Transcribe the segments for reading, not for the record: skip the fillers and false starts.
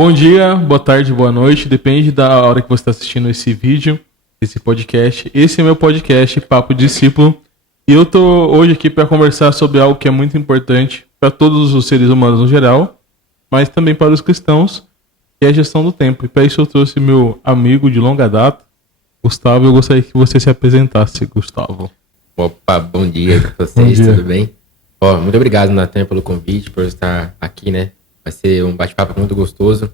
Bom dia, boa tarde, boa noite, depende da hora que você está assistindo esse vídeo, esse podcast. Esse é meu podcast, Papo Discípulo, e eu tô hoje aqui para conversar sobre algo que é muito importante para todos os seres humanos no geral, mas também para os cristãos, que é a gestão do tempo. E para isso eu trouxe meu amigo de longa data, Gustavo. Eu gostaria que você se apresentasse, Gustavo. Opa, bom dia para vocês, tudo bem? Muito obrigado, Natan, pelo convite, por estar aqui, né? Vai ser um bate-papo muito gostoso.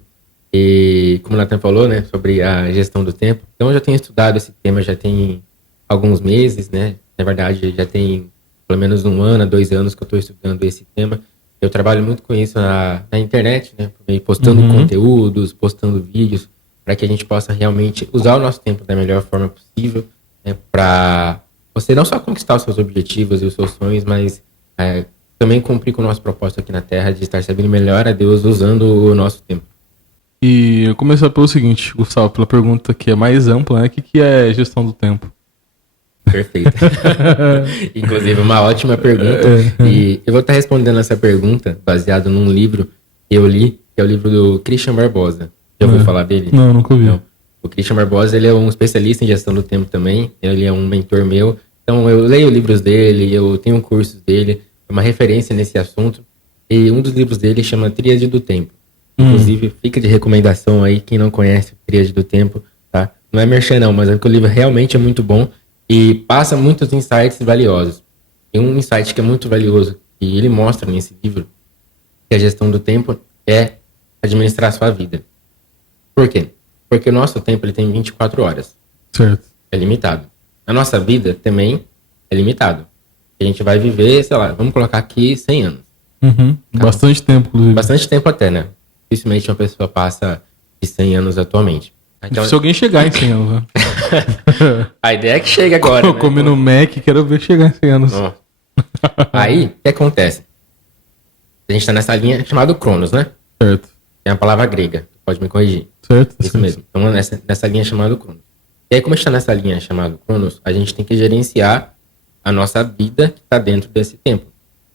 E como o Natan falou, né, sobre a gestão do tempo, então eu já tenho estudado esse tema já tem alguns meses, né? Na verdade, já tem pelo menos 1 ano, 2 anos que eu estou estudando esse tema. Eu trabalho muito com isso na internet, né? Postando conteúdos, postando vídeos, para que a gente possa realmente usar o nosso tempo da melhor forma possível, né? Para você não só conquistar os seus objetivos e os seus sonhos, mas também cumprir com o nosso propósito aqui na Terra de estar servindo melhor a Deus usando o nosso tempo. E eu começar pelo seguinte, Gustavo, pela pergunta que é mais ampla, né? O que é gestão do tempo? Perfeito. Inclusive, uma ótima pergunta. E eu vou estar respondendo essa pergunta baseado num livro que eu li, que é o livro do Christian Barbosa. Já ouviu falar dele? Não, nunca ouvi. Não. O Christian Barbosa, ele é um especialista em gestão do tempo também. Ele é um mentor meu. Então, eu leio livros dele, eu tenho cursos dele, é uma referência nesse assunto. E um dos livros dele chama Tríade do Tempo. Inclusive, fica de recomendação aí, quem não conhece Tríade do Tempo, tá? Não é merchan não, mas é que o livro realmente é muito bom e passa muitos insights valiosos. E um insight que é muito valioso, e ele mostra nesse livro, que a gestão do tempo é administrar a sua vida. Por quê? Porque o nosso tempo ele tem 24 horas. Certo. É limitado. A nossa vida também é limitado. A gente vai viver, sei lá, vamos colocar aqui 100 anos. Tá? Bastante tempo, inclusive. Bastante tempo até, né? Dificilmente uma pessoa passa de 100 anos atualmente. Então, se alguém chegar em 100 anos, né? A ideia é que chegue agora. Eu comi no Mac, quero ver chegar em 100 anos. Aí, o que acontece? A gente tá nessa linha chamada Cronos, né? Certo. É uma palavra grega, pode me corrigir. Certo. Isso mesmo. Então, nessa linha chamada Cronos. E aí, como a gente tá nessa linha chamada Cronos, a gente tem que gerenciar a nossa vida que tá dentro desse tempo.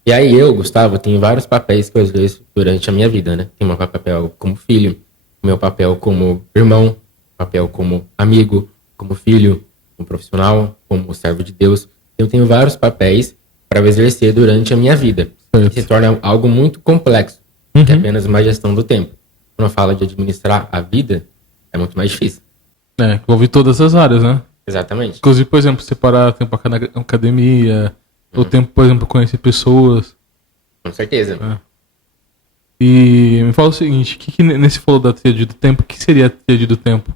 E aí eu, Gustavo, tenho vários papéis que eu exerço durante a minha vida, né? Tenho meu papel como filho, meu papel como irmão, papel como amigo, como filho, como profissional, como servo de Deus. Eu tenho vários papéis para exercer durante a minha vida. Que se torna algo muito complexo, que é apenas uma gestão do tempo. Quando eu falo de administrar a vida, é muito mais difícil. Envolve todas as áreas, né? Exatamente. Inclusive, por exemplo, separar tempo para academia, o tempo, por exemplo, conhecer pessoas. Com certeza. E me fala o seguinte, que nesse falou da tríade do tempo, o que seria a tríade do tempo?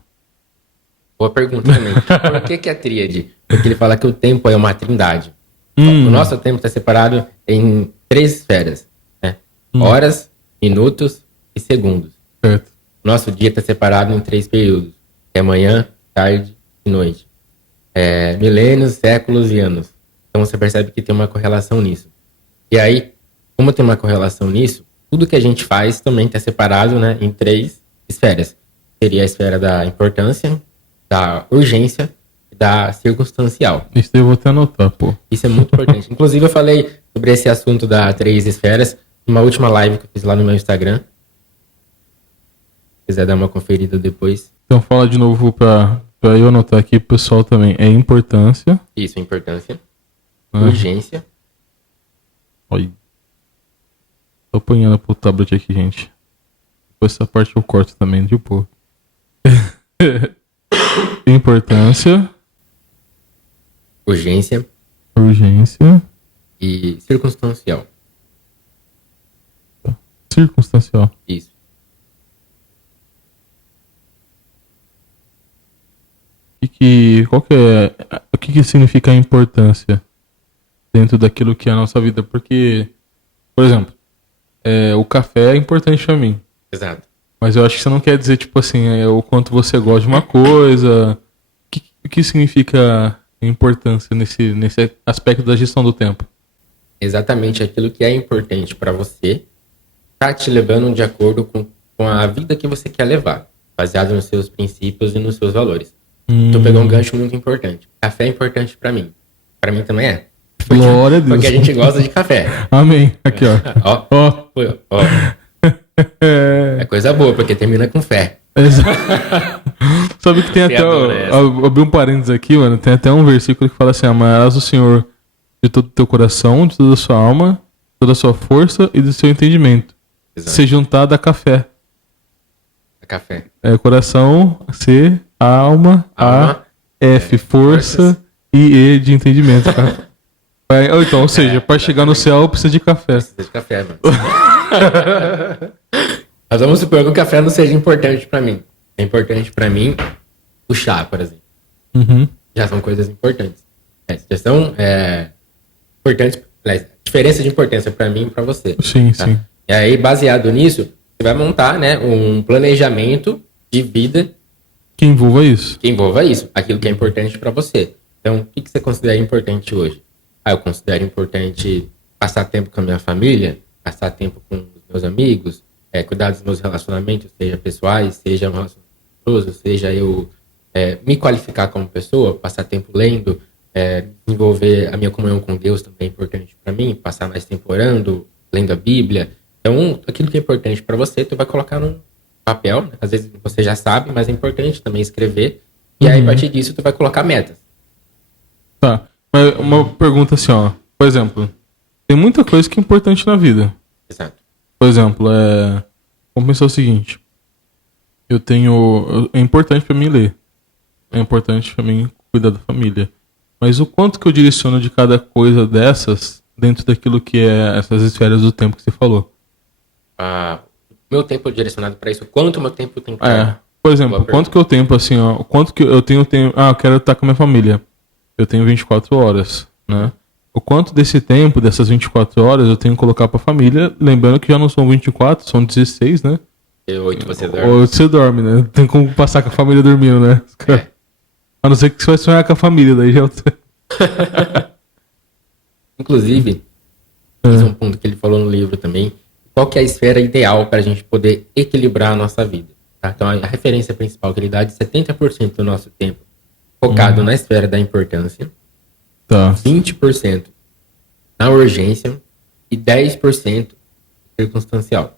Boa pergunta também. Por que a tríade? Porque ele fala que o tempo é uma trindade. O nosso tempo está separado em 3 esferas, né? Horas, minutos e segundos. Certo. Nosso dia está separado em 3 períodos. É manhã, tarde e noite. Milênios, séculos e anos. Então você percebe que tem uma correlação nisso. E aí, como tem uma correlação nisso, tudo que a gente faz também está separado, né, em 3 esferas. Seria a esfera da importância, da urgência e da circunstancial. Isso eu vou até anotar, pô. Isso é muito importante. Inclusive, eu falei sobre esse assunto das 3 esferas numa última live que eu fiz lá no meu Instagram. Se quiser dar uma conferida depois. Então fala de novo para eu anotar aqui, pessoal, também. É importância. Isso, importância. Urgência. Olha. Tô apanhando pro tablet aqui, gente. Depois essa parte eu corto também, viu, pô? Importância. Urgência. E circunstancial. Circunstancial. Isso. O que significa a importância dentro daquilo que é a nossa vida? Porque, por exemplo, o café é importante pra mim. Exato. Mas eu acho que você não quer dizer, tipo assim, o quanto você gosta de uma coisa. O que significa importância nesse aspecto da gestão do tempo? Exatamente aquilo que é importante para você tá te levando de acordo com a vida que você quer levar, baseado nos seus princípios e nos seus valores. Então pegou um gancho muito importante. Café é importante para mim. Para mim também é. Glória a Deus. Porque a gente gosta de café. Amém. Aqui, ó. Ó. É coisa boa, porque termina com fé. Sabe que tem até... Abri um parênteses aqui, mano. Tem até um versículo que fala assim: amarás o Senhor de todo o teu coração, de toda a sua alma, de toda a sua força e do seu entendimento. Exato. Se juntar a café. Café. É coração, C, alma, A, F, força e E de entendimento, cara. Então, ou seja, para chegar no céu precisa de café. Precisa de café, mano. Mas vamos supor que o café não seja importante pra mim. É importante pra mim o chá, por exemplo. Uhum. Já são coisas importantes. Já são importantes. Diferença de importância pra mim e pra você. Sim, tá? sim. E aí, baseado nisso, você vai montar, né, um planejamento de vida Que envolva isso. que envolva isso, aquilo que é importante pra você. Então, o que você considera importante hoje? Eu considero importante passar tempo com a minha família, passar tempo com os meus amigos, cuidar dos meus relacionamentos, seja pessoais, seja um relacionamento amoroso, seja eu me qualificar como pessoa, passar tempo lendo, desenvolver a minha comunhão com Deus também é importante para mim, passar mais tempo orando, lendo a Bíblia. Então, aquilo que é importante para você, tu vai colocar num papel, né? Às vezes você já sabe, mas é importante também escrever, e aí a partir disso tu vai colocar metas. Tá. Mas uma pergunta assim, ó. Por exemplo, tem muita coisa que é importante na vida. Exato. Por exemplo, vamos pensar o seguinte. É importante pra mim ler. É importante pra mim cuidar da família. Mas o quanto que eu direciono de cada coisa dessas dentro daquilo que é essas esferas do tempo que você falou? Meu tempo direcionado para isso, quanto meu tempo tem para... Por exemplo, quanto que eu tenho, assim, ó, quanto que eu tenho, eu quero estar com a minha família. Eu tenho 24 horas, né? O quanto desse tempo, dessas 24 horas, eu tenho que colocar pra família, lembrando que já não são 24, são 16, né? E 8 você dorme. 8 você dorme, né? Tem como passar com a família dormindo, né? A não ser que você vai sonhar com a família, daí já... Inclusive, esse é um ponto que ele falou no livro também, qual que é a esfera ideal para a gente poder equilibrar a nossa vida. Tá? Então, a referência principal que ele dá é de 70% do nosso tempo focado na esfera da importância, Tá. 20% na urgência e 10% circunstancial.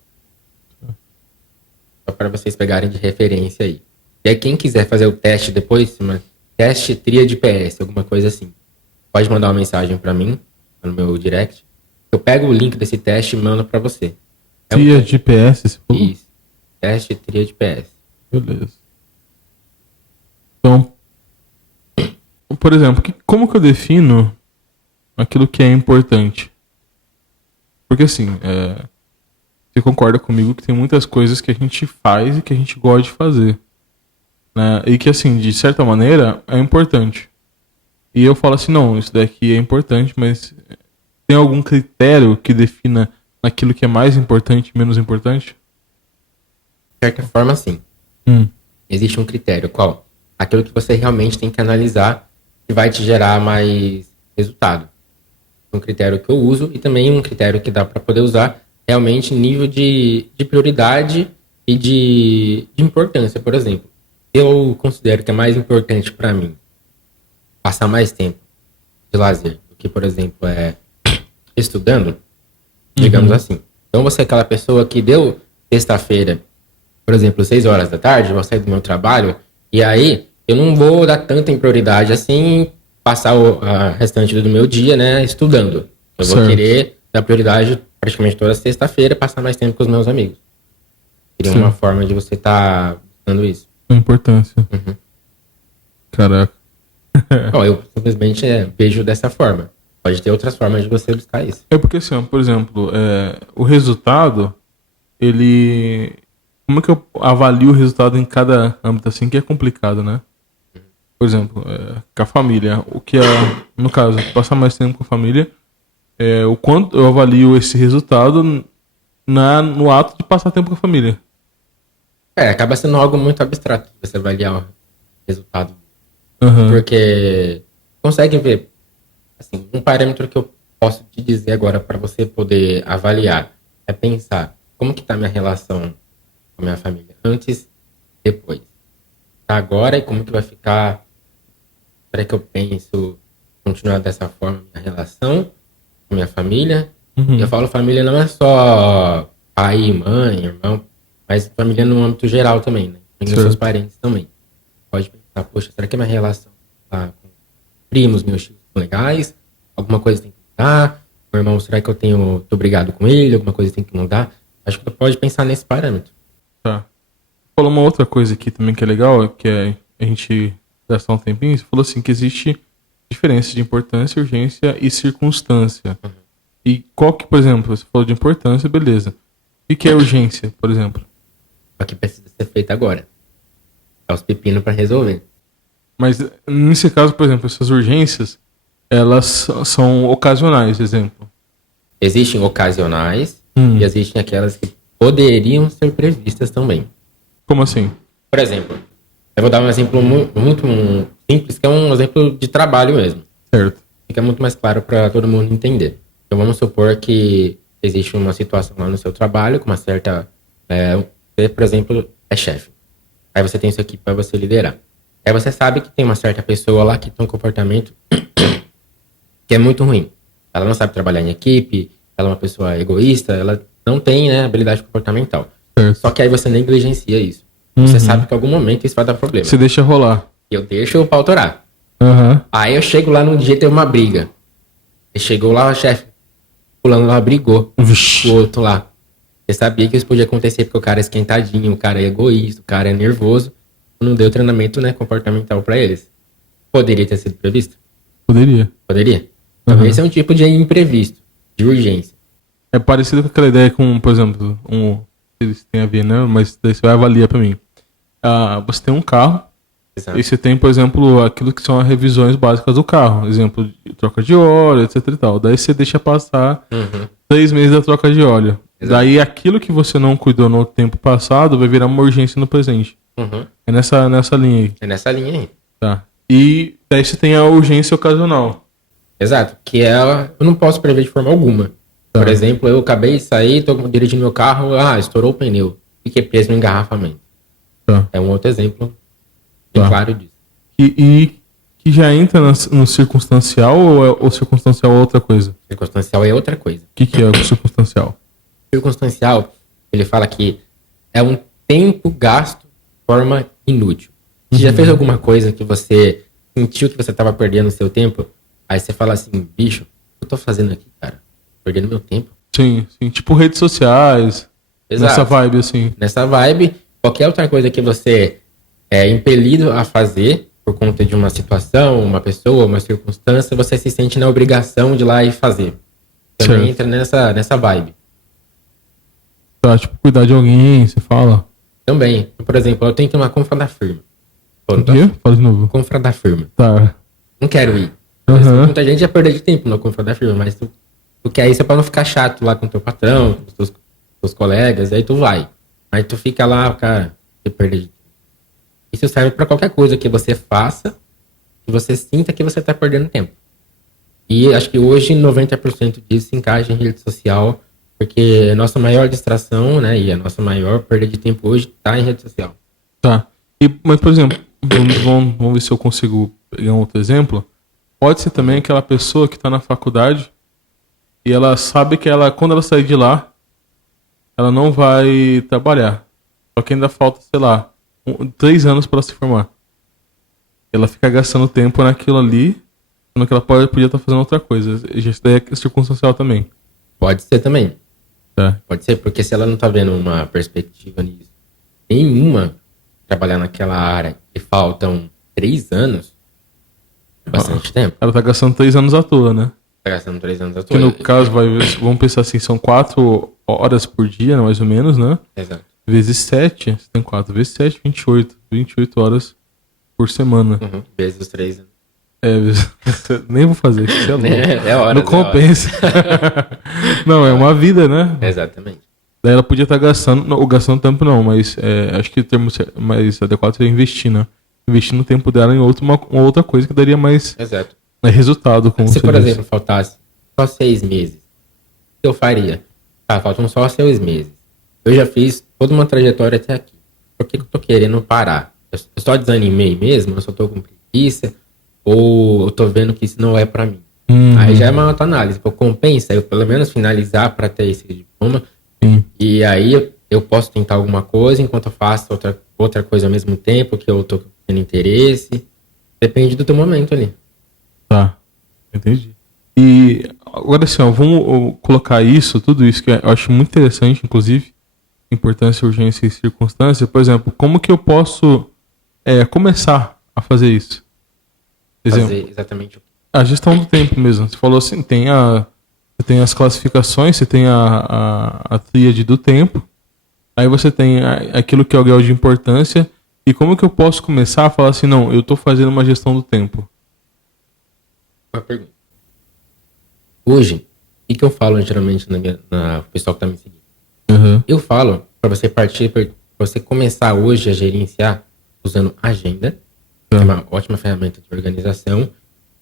Só para vocês pegarem de referência aí. E aí, quem quiser fazer o teste depois, teste Tríade PS, alguma coisa assim, pode mandar uma mensagem para mim, no meu direct. Eu pego o link desse teste e mando para você. Tríade PS, você falou? Isso. Teste Tríade PS. Beleza. Então, por exemplo, como que eu defino aquilo que é importante? Porque assim, você concorda comigo que tem muitas coisas que a gente faz e que a gente gosta de fazer, né? E que assim, de certa maneira, é importante. E eu falo assim, não, isso daqui é importante, mas tem algum critério que defina aquilo que é mais importante e menos importante? De certa forma, sim. Existe um critério. Qual? Aquilo que você realmente tem que analisar que vai te gerar mais resultado. Um critério que eu uso e também um critério que dá para poder usar realmente nível de prioridade e de importância. Por exemplo, eu considero que é mais importante para mim passar mais tempo de lazer do que, por exemplo, estudando, digamos assim. Então você é aquela pessoa que deu sexta-feira, por exemplo, 6 horas da tarde, vou sair do meu trabalho, e aí eu não vou dar tanta prioridade assim, passar o restante do meu dia, né, estudando. Eu vou querer dar prioridade praticamente toda sexta-feira, passar mais tempo com os meus amigos. Seria uma forma de você estar buscando isso. A importância. Caraca. Eu simplesmente vejo dessa forma. Pode ter outras formas de você buscar isso. É porque assim, por exemplo, o resultado, ele... Como é que eu avalio o resultado em cada âmbito assim, que é complicado, né? Por exemplo, com a família. O que no caso, passar mais tempo com a família, o quanto eu avalio esse resultado no ato de passar tempo com a família. Acaba sendo algo muito abstrato você avaliar o resultado. Porque consegue ver, assim, um parâmetro que eu posso te dizer agora para você poder avaliar é pensar como que tá minha relação com a minha família antes e depois. Tá agora e como que vai ficar. Será que eu penso continuar dessa forma minha relação com minha família? Eu falo família não é só pai, mãe, irmão, mas família no âmbito geral também, né? Tem os seus parentes também. Pode pensar, poxa, será que a minha relação tá com primos, meus tios são legais? Alguma coisa tem que mudar? Meu irmão, será que tô brigado com ele? Alguma coisa tem que mudar? Acho que tu pode pensar nesse parâmetro. Tá. Falou uma outra coisa aqui também que é legal, que é a gente gastar um tempinho. Você falou assim que existe diferença de importância, urgência e circunstância. E qual que, por exemplo, você falou de importância, beleza. O que é urgência, por exemplo? É o que precisa ser feito agora. É os pepinos para resolver. Mas nesse caso, por exemplo, essas urgências, elas são ocasionais, exemplo. Existem ocasionais e existem aquelas que poderiam ser previstas também. Como assim? Por exemplo, eu vou dar um exemplo muito simples, que é um exemplo de trabalho mesmo. Certo. Fica muito mais claro para todo mundo entender. Então vamos supor que existe uma situação lá no seu trabalho com uma certa... você, por exemplo, é chefe. Aí você tem isso aqui para você liderar. Aí você sabe que tem uma certa pessoa lá que tem um comportamento que é muito ruim. Ela não sabe trabalhar em equipe, ela é uma pessoa egoísta, ela não tem, né, habilidade comportamental. Certo. Só que aí você negligencia isso. Você sabe que em algum momento isso vai dar problema. Você deixa rolar. Eu deixo o pau torar. Uhum. Aí eu chego lá num dia, teve uma briga. E chegou lá o chefe, fulano lá brigou com o outro lá. Você sabia que isso podia acontecer porque o cara é esquentadinho, o cara é egoísta, o cara é nervoso. Não deu treinamento, né, comportamental pra eles. Poderia ter sido previsto? Poderia. Poderia. Então esse é um tipo de imprevisto, de urgência. É parecido com aquela ideia com, por exemplo, eles têm a ver, né? Mas daí você vai avaliar pra mim. Você tem um carro. Exato. E você tem, por exemplo, aquilo que são as revisões básicas do carro. Exemplo, de troca de óleo, etc e tal. Daí você deixa passar 3 meses da troca de óleo. Exato. Daí aquilo que você não cuidou no tempo passado vai virar uma urgência no presente. É nessa linha aí. É nessa linha aí. Tá. E daí você tem a urgência ocasional. Exato. Que eu não posso prever de forma alguma. Tá. Por exemplo, eu acabei de sair, tô dirigindo meu carro, estourou o pneu. Fiquei preso no engarrafamento. Tá. É um outro exemplo bem Tá. claro disso. E que já entra no circunstancial ou circunstancial é outra coisa? Circunstancial é outra coisa. O que é o circunstancial? Circunstancial, ele fala que é um tempo gasto de forma inútil. Você já fez alguma coisa que você sentiu que você estava perdendo o seu tempo? Aí você fala assim, bicho, o que eu tô fazendo aqui, cara? Perdendo meu tempo. Sim. Tipo redes sociais. Exato. Nessa vibe, assim. Nessa vibe, qualquer outra coisa que você é impelido a fazer por conta de uma situação, uma pessoa, uma circunstância, você se sente na obrigação de ir lá e fazer. Também Certo. entra nessa vibe. Tá, tipo, cuidar de alguém, você fala. Também, por exemplo, eu tenho que ir numa confra da firma. Pô, O quê? Fala de novo. confra da firma. Tá. Não quero ir. Muita gente já perdeu de tempo na confra da firma, mas tu quer isso é pra não ficar chato lá com o teu patrão, com os teus colegas, aí tu vai. Aí tu fica lá, cara, você perde de tempo. Isso serve pra qualquer coisa que você faça, que você sinta que você tá perdendo tempo. E acho que hoje 90% disso se encaixa em rede social, porque a nossa maior distração, né, e a nossa maior perda de tempo hoje tá em rede social. Tá. Mas, por exemplo, vamos ver se eu consigo pegar um outro exemplo. Pode ser também aquela pessoa que tá na faculdade e ela sabe que quando ela sair de lá, ela não vai trabalhar. Só que ainda falta, sei lá, 3 anos para se formar. Ela fica gastando tempo naquilo ali, sendo que ela podia estar fazendo outra coisa. Isso daí é circunstancial também. Pode ser também. Tá. Pode ser, porque se ela não tá vendo uma perspectiva nisso, nenhuma, trabalhar naquela área e faltam 3 anos, é bastante tempo. Ela tá gastando 3 anos à toa, né? Tá gastando 3 anos à Que toa. no caso, vamos pensar assim, são 4 horas por dia, mais ou menos, né? Exato. Vezes 7, você tem 4 vezes 7, 28. 28 horas por semana. Vezes os 3 anos. Nem vou fazer, isso é louco. É hora. Não compensa. Não, é uma vida, né? Exatamente. Daí ela podia estar gastando tempo não, mas acho que o termo mais adequado seria investir, né? Investir no tempo dela em uma outra coisa que daria mais Exato. resultado. Como Se, você por disse. exemplo, faltasse só 6 meses, o que eu faria? Faltam só 6 meses. Eu já fiz toda uma trajetória até aqui. Por que eu tô querendo parar? Eu só desanimei mesmo? Eu só tô com preguiça? Ou eu tô vendo que isso não é pra mim? Aí já é uma outra análise. Pô, compensa eu pelo menos finalizar pra ter esse diploma? Sim. E aí eu posso tentar alguma coisa enquanto eu faço outra coisa ao mesmo tempo que eu tô tendo interesse. Depende do teu momento ali. Tá, entendi. E agora assim, ó, vamos colocar tudo isso que eu acho muito interessante, inclusive, importância, urgência e circunstância. Por exemplo, como que eu posso começar a fazer isso? Exemplo, Fazer exatamente o que. a gestão do tempo mesmo. Você falou assim, você tem as classificações, você tem a tríade do tempo, aí você tem aquilo que é o grau de importância, e como que eu posso começar a falar assim, não, eu tô fazendo uma gestão do tempo? Uma pergunta. Hoje, o que eu falo geralmente na pessoal que tá me seguindo? Uhum. Eu falo para você pra você começar hoje a gerenciar usando agenda, que é uma ótima ferramenta de organização,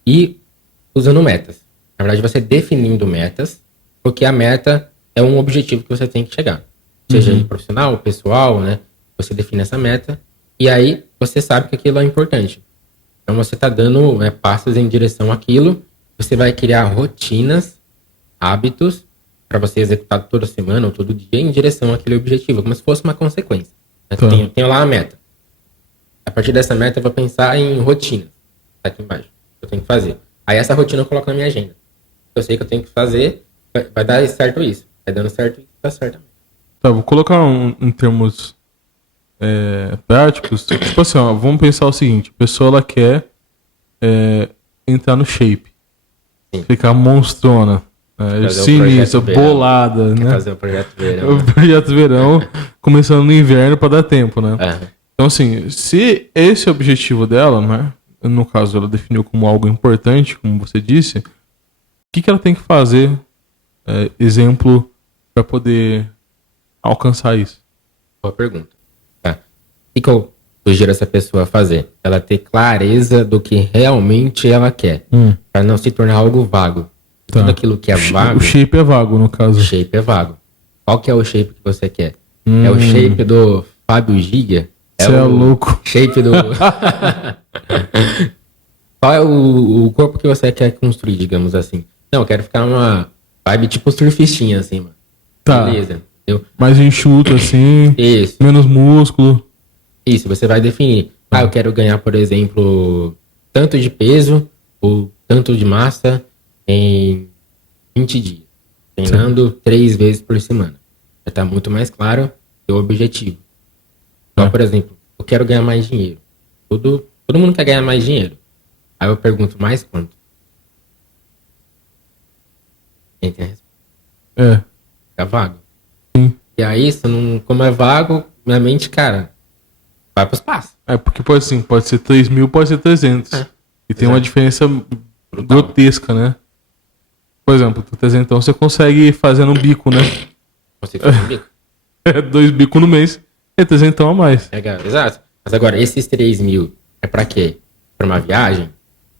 e usando metas. Na verdade, você definindo metas, porque a meta é um objetivo que você tem que chegar. Seja ele profissional, pessoal, né? Você define essa meta e aí você sabe que aquilo é importante. Então você está dando passos em direção àquilo, você vai criar rotinas, hábitos, para você executar toda semana ou todo dia em direção àquele objetivo, como se fosse uma consequência. Tá. Tenho lá a meta. A partir dessa meta eu vou pensar em rotinas. Tá aqui embaixo. Eu tenho que fazer. Aí essa rotina eu coloco na minha agenda. Eu sei que eu tenho que fazer, vai dar certo isso. Vai dando certo isso, dá certo. Tá, vou colocar em termos práticos. Tipo assim, ó, vamos pensar o seguinte: a pessoa ela quer entrar no shape, Sim. ficar monstrona, sinistra, bolada, Quer né? fazer o projeto verão. O projeto verão começando no inverno para dar tempo, né? Aham. Então, assim, se esse é o objetivo dela, né? No caso, ela definiu como algo importante, como você disse, o que ela tem que fazer, exemplo, para poder alcançar isso? Boa pergunta. Tá. O que eu sugiro essa pessoa a fazer? Ela ter clareza do que realmente ela quer, para não se tornar algo vago. Tá. Tudo aquilo que é vago. O shape é vago, no caso. O shape é vago. Qual que é o shape que você quer? É o shape do Fábio Giga? Você é louco. Shape do... Qual é o corpo que você quer construir, digamos assim? Não, eu quero ficar uma vibe tipo surfistinha, assim, mano. Tá. Beleza. Entendeu? Mais enxuto, assim. Isso. Menos músculo. Isso, você vai definir. Eu quero ganhar, por exemplo, tanto de peso ou tanto de massa em 20 dias. Treinando 3 vezes por semana. Já tá muito mais claro o objetivo. Então, por exemplo, eu quero ganhar mais dinheiro. Todo mundo quer ganhar mais dinheiro. Aí eu pergunto, mais quanto? Quem tem a resposta? Fica vago. Sim. E aí, como é vago, minha mente, cara, vai pros passos. Porque pode ser 3 mil, pode ser 300. E tem uma diferença grotesca, né? Por exemplo, 300, então você consegue fazer um bico, né? Você faz um bico. 2 bicos no mês, é 300 a mais. Exato. Mas agora, esses 3 mil é pra quê? Pra uma viagem?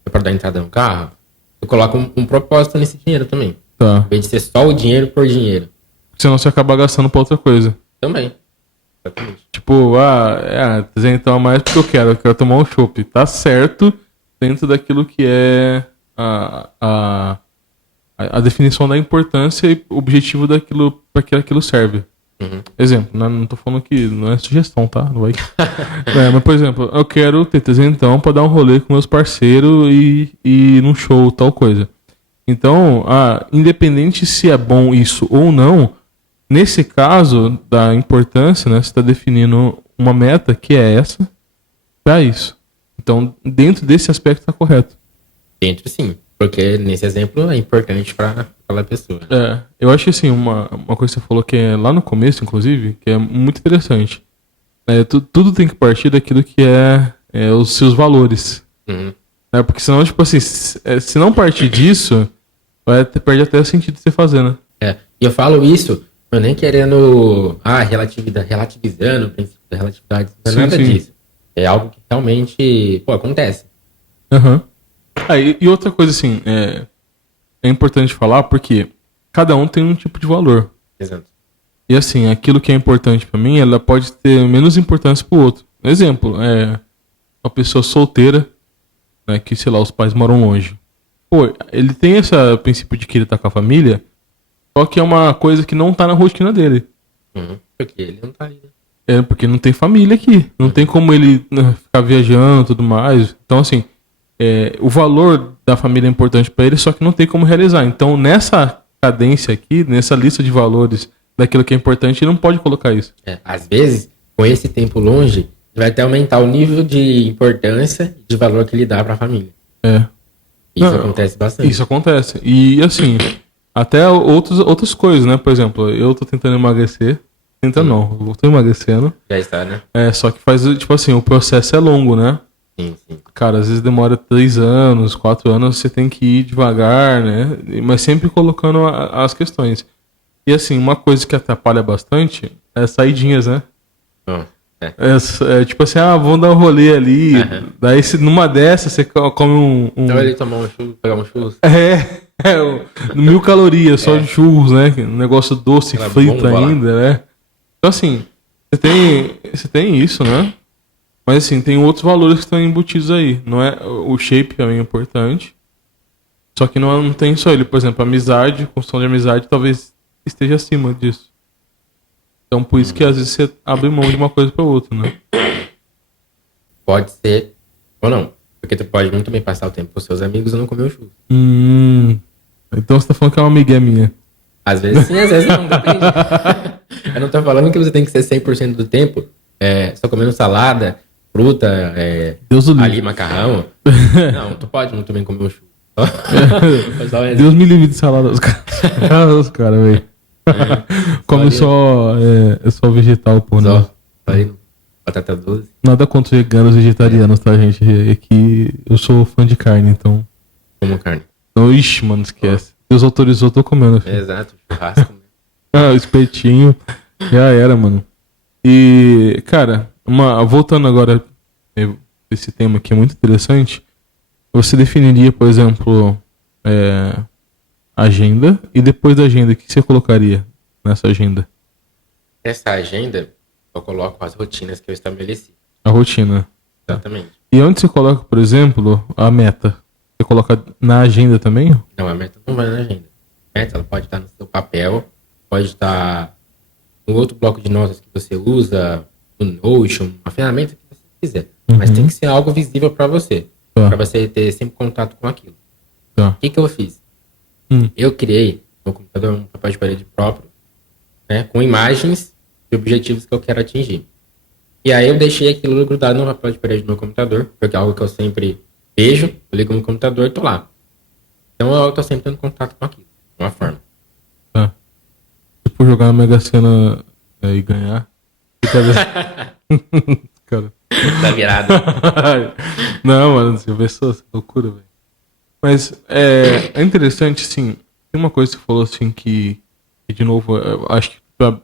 É pra dar entrada no carro? Eu coloco um propósito nesse dinheiro também. Tá. Em vez de ser só o dinheiro por dinheiro. Senão você acaba gastando pra outra coisa. Também. Exatamente. Tipo, 300 a mais porque eu quero tomar um chopp. Tá certo dentro daquilo que é a definição da importância e objetivo daquilo para que aquilo serve. Exemplo, não tô falando que não é sugestão, tá? Não vai. Mas, por exemplo, eu quero ter 300 pra dar um rolê com meus parceiros e ir num show, tal coisa. Então, independente se é bom isso ou não, nesse caso da importância, né, você está definindo uma meta que é essa para isso. Então, dentro desse aspecto tá correto. Dentro sim, porque nesse exemplo é importante para aquela pessoa. Eu acho que assim, uma coisa que você falou que é lá no começo, inclusive, que é muito interessante. Tudo tem que partir daquilo que é os seus valores. Porque senão, tipo assim, se não partir disso, perde até o sentido de você fazer, né? E eu falo isso, eu nem querendo relativizando o princípio da relatividade, não é nada disso. É algo que realmente, acontece. E outra coisa, assim, é importante falar porque cada um tem um tipo de valor. Exato. E assim, aquilo que é importante pra mim, ela pode ter menos importância pro outro. Exemplo, uma pessoa solteira, né, que, sei lá, os pais moram longe. Ele tem esse princípio de que ele tá com a família, só que é uma coisa que não tá na rotina dele. Porque ele não tá ali, né? É, porque não tem família aqui. Não tem como ele ficar viajando e tudo mais. Então, assim, o valor da família é importante pra ele, só que não tem como realizar. Então, nessa cadência aqui, nessa lista de valores daquilo que é importante, ele não pode colocar isso. Às vezes, com esse tempo longe, vai até aumentar o nível de importância e de valor que ele dá pra família. Isso acontece bastante. Isso acontece. E, assim, até outras coisas, né? Por exemplo, eu tô tentando emagrecer. Tentando não, eu tô emagrecendo. Já está, né? Só que faz, tipo assim, o processo é longo, né? Sim. Cara, às vezes demora 3 anos, 4 anos, você tem que ir devagar, né? Mas sempre colocando as questões. E assim, uma coisa que atrapalha bastante é saidinhas, né? Tipo assim, vamos dar um rolê ali. Daí, numa dessas, você come um. Então ele tomar um churro, pegar um churro. 1000 calorias só de churros, né? Um negócio doce, Aquela frito bomba ainda, né? Então, assim, você tem isso, né? Mas, assim, tem outros valores que estão embutidos aí. Não é, o shape também é importante. Só que não tem só ele. Por exemplo, amizade, construção de amizade, talvez esteja acima disso. Então, por isso que às vezes você abre mão de uma coisa pra outra, né? Pode ser ou não. Porque tu pode muito bem passar o tempo com seus amigos e não comer o churro. Então você tá falando que é uma amiga minha. Às vezes sim, às vezes não. Depende. Eu não tô falando que você tem que ser 100% do tempo só comendo salada, fruta, Deus o livre. ali macarrão. Não, tu pode muito bem comer um churro. Deus me livre de salada. Os caras, velho. Come só vegetal, pô. Né? Batata doce. Nada contra os veganos e vegetarianos, tá, gente? É que eu sou fã de carne, então. Como carne. Então, ixi, mano, esquece. Deus autorizou, tô comendo. Filho. Exato, churrasco. O espetinho. Já era, mano. E, cara, voltando agora esse tema que é muito interessante, você definiria, por exemplo, agenda, e depois da agenda, o que você colocaria nessa agenda? Nessa agenda, eu coloco as rotinas que eu estabeleci. A rotina. Exatamente. E onde você coloca, por exemplo, a meta? Você coloca na agenda também? Não, a meta não vai na agenda. A meta ela pode estar no seu papel, pode estar no outro bloco de notas que você usa, no Notion, uma ferramenta que você quiser. Mas tem que ser algo visível para você. Para você ter sempre contato com aquilo. O que eu fiz? Eu criei no computador um papel de parede próprio, né, com imagens e objetivos que eu quero atingir. E aí eu deixei aquilo grudado no papel de parede do meu computador, porque é algo que eu sempre vejo, eu ligo no computador e tô lá. Então eu tô sempre tendo contato com aquilo, de uma forma. Tipo, jogar na Mega Sena e ganhar. Cara. Tá virado. Não, mano, você pensou, essa loucura, velho. Mas é interessante, assim, tem uma coisa que você falou, assim, que de novo, eu acho que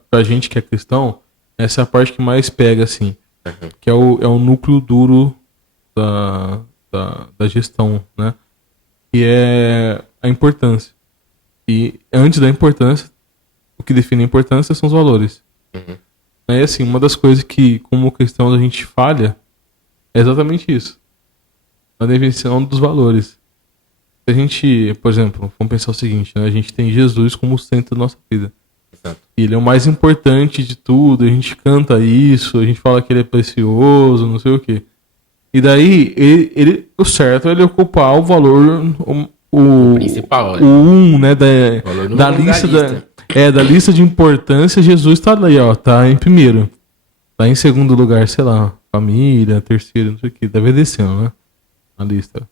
pra gente que é cristão, essa é a parte que mais pega, assim, que é o núcleo duro da gestão, né? Que é a importância. E antes da importância, o que define a importância são os valores. E assim, uma das coisas que, como cristãos, a gente falha é exatamente isso. A definição dos valores. Se a gente, por exemplo, vamos pensar o seguinte, né? A gente tem Jesus como o centro da nossa vida. Exato. E ele é o mais importante de tudo, a gente canta isso, a gente fala que ele é precioso, não sei o quê. E daí, o certo é ele ocupar o valor, o principal, né, da lista de importância. Jesus tá ali, ó, tá em primeiro. Tá em segundo lugar, sei lá, família, terceiro, não sei o que, deve descendo, né, a lista.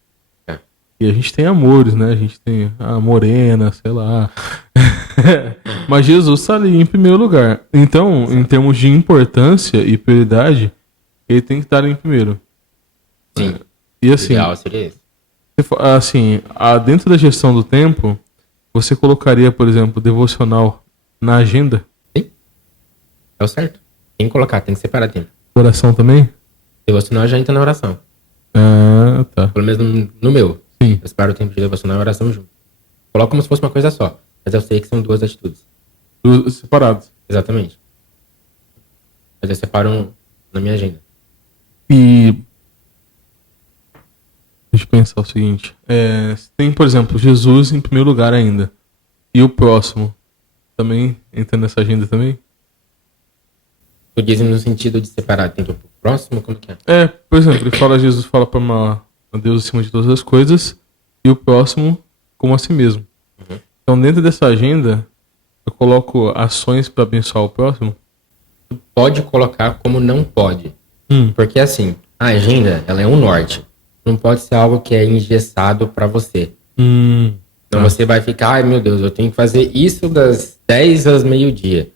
E a gente tem amores, né, a gente tem a morena, sei lá. Mas Jesus tá ali em primeiro lugar. Então, em termos de importância e prioridade, ele tem que estar em primeiro. Sim. E assim, ideal seria isso. Assim, dentro da gestão do tempo, você colocaria, por exemplo, devocional na agenda? Sim. É o certo. Tem que colocar, tem que separar tempo. Oração também? Devocional já entra na oração. Ah, tá. Pelo menos no meu. Sim. Eu separo o tempo de devocional e oração junto. Coloco como se fosse uma coisa só. Mas eu sei que são duas atitudes. Separados. Exatamente. Mas eu separo na minha agenda. E deixa eu pensar o seguinte. Tem, por exemplo, Jesus em primeiro lugar ainda. E o próximo também entra nessa agenda também? Tu diz no sentido de separar tempo pro próximo? Como que é? Por exemplo, Jesus fala para amar a Deus acima de todas as coisas e o próximo como a si mesmo. Uhum. Então, dentro dessa agenda, eu coloco ações para abençoar o próximo. Tu pode colocar como não pode. Porque assim, a agenda, ela é um norte. Não pode ser algo que é engessado para você. Então você vai ficar, ai meu Deus, eu tenho que fazer isso das 10 às meio-dia.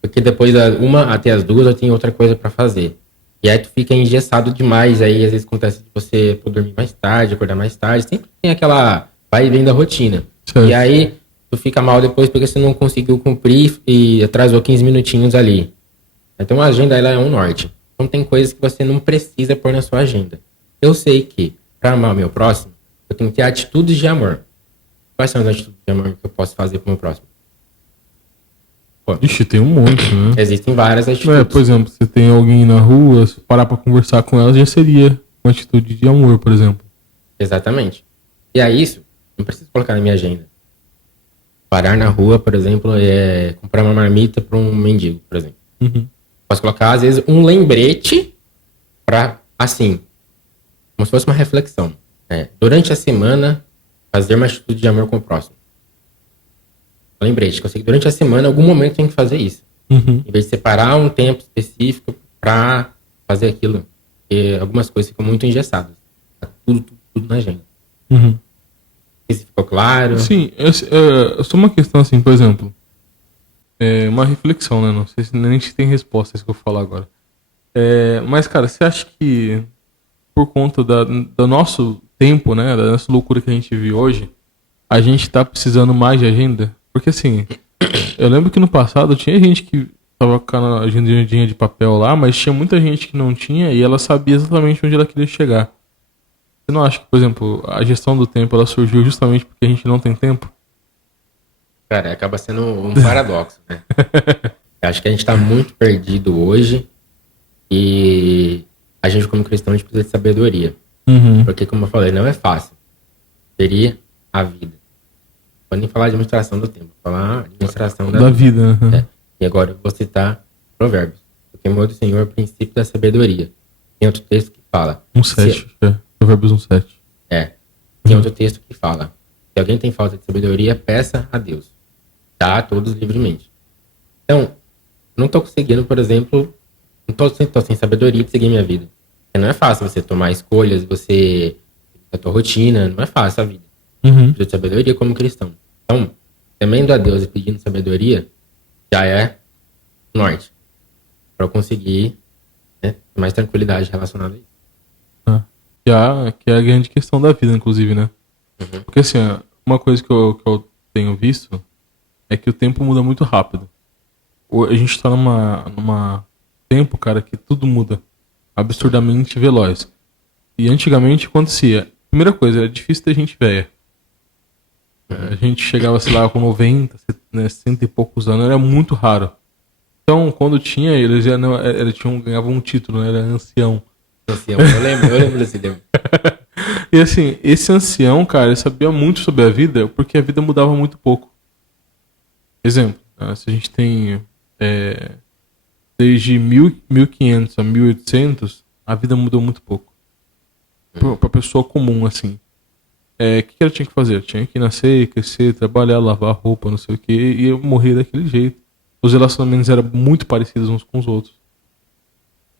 Porque depois da 1 até as 2 eu tenho outra coisa para fazer. E aí tu fica engessado demais. Aí às vezes acontece de você dormir mais tarde, acordar mais tarde. Sempre tem aquela vai e vem da rotina. Certo. E aí tu fica mal depois porque você não conseguiu cumprir e atrasou 15 minutinhos ali. Então a agenda ela é um norte. Então tem coisas que você não precisa pôr na sua agenda. Eu sei que para amar o meu próximo, eu tenho que ter atitudes de amor. Quais são as atitudes de amor que eu posso fazer pro meu próximo? Pô, Ixi, tem um monte, né? existem várias atitudes. Por exemplo, você tem alguém na rua, se parar pra conversar com ela, já seria uma atitude de amor, por exemplo. Exatamente. E é isso, não preciso colocar na minha agenda. Parar na rua, por exemplo, é comprar uma marmita para um mendigo, por exemplo. Posso colocar, às vezes, um lembrete para, assim, como se fosse uma reflexão. Durante a semana, fazer uma atitude de amor com o próximo. Lembrete, que eu sei que durante a semana, em algum momento, tem que fazer isso. Em vez de separar um tempo específico para fazer aquilo. Porque algumas coisas ficam muito engessadas. Tá tudo na agenda. Se ficou claro? Sim, só uma questão assim, por exemplo. Uma reflexão, né? Não sei se nem tem resposta isso que eu vou falar agora. Mas, cara, você acha que por conta do nosso tempo, né? Da nossa loucura que a gente vive hoje, a gente tá precisando mais de agenda? Porque assim, eu lembro que no passado tinha gente que tava com a agendinha de papel lá, mas tinha muita gente que não tinha e ela sabia exatamente onde ela queria chegar. Você não acha que, por exemplo, a gestão do tempo ela surgiu justamente porque a gente não tem tempo? Cara, acaba sendo um paradoxo, né? Eu acho que a gente tá muito perdido hoje e a gente, como cristão, a gente precisa de sabedoria. Porque, como eu falei, não é fácil. Seria a vida. Não vou nem falar de administração do tempo, vou falar administração da vida. E agora eu vou citar Provérbios. O temor do Senhor é o princípio da sabedoria. Tem outro texto que fala... 1:7, Provérbios 1:7. Tem outro texto que fala: se alguém tem falta de sabedoria, peça a Deus. Dá a todos livremente. Então, não estou conseguindo, por exemplo, não estou sem sabedoria de seguir minha vida. Porque não é fácil você tomar escolhas, você... a tua rotina, não é fácil a vida. Precisa de sabedoria como cristão. Então, temendo a Deus e pedindo sabedoria, já é norte. Para eu conseguir, né, ter mais tranquilidade relacionada a isso. Que é a grande questão da vida, inclusive, né? Porque assim, uma coisa que eu tenho visto é que o tempo muda muito rápido. A gente tá numa tempo, cara, que tudo muda absurdamente veloz. E antigamente acontecia. Primeira coisa, era difícil ter gente velha. A gente chegava, sei lá, com 90, né, 100 e poucos anos, era muito raro. Então, quando tinha, eles já não, ganhavam um título, né? Era ancião. Ancião, eu lembro desse tempo. E assim, esse ancião, cara, ele sabia muito sobre a vida, porque a vida mudava muito pouco. Exemplo, né, se a gente tem desde 1500 a 1800, a vida mudou muito pouco. Pra pessoa comum, assim. O que ela tinha que fazer? Tinha que nascer, crescer, trabalhar, lavar roupa, não sei o que, e morrer daquele jeito. Os relacionamentos eram muito parecidos uns com os outros.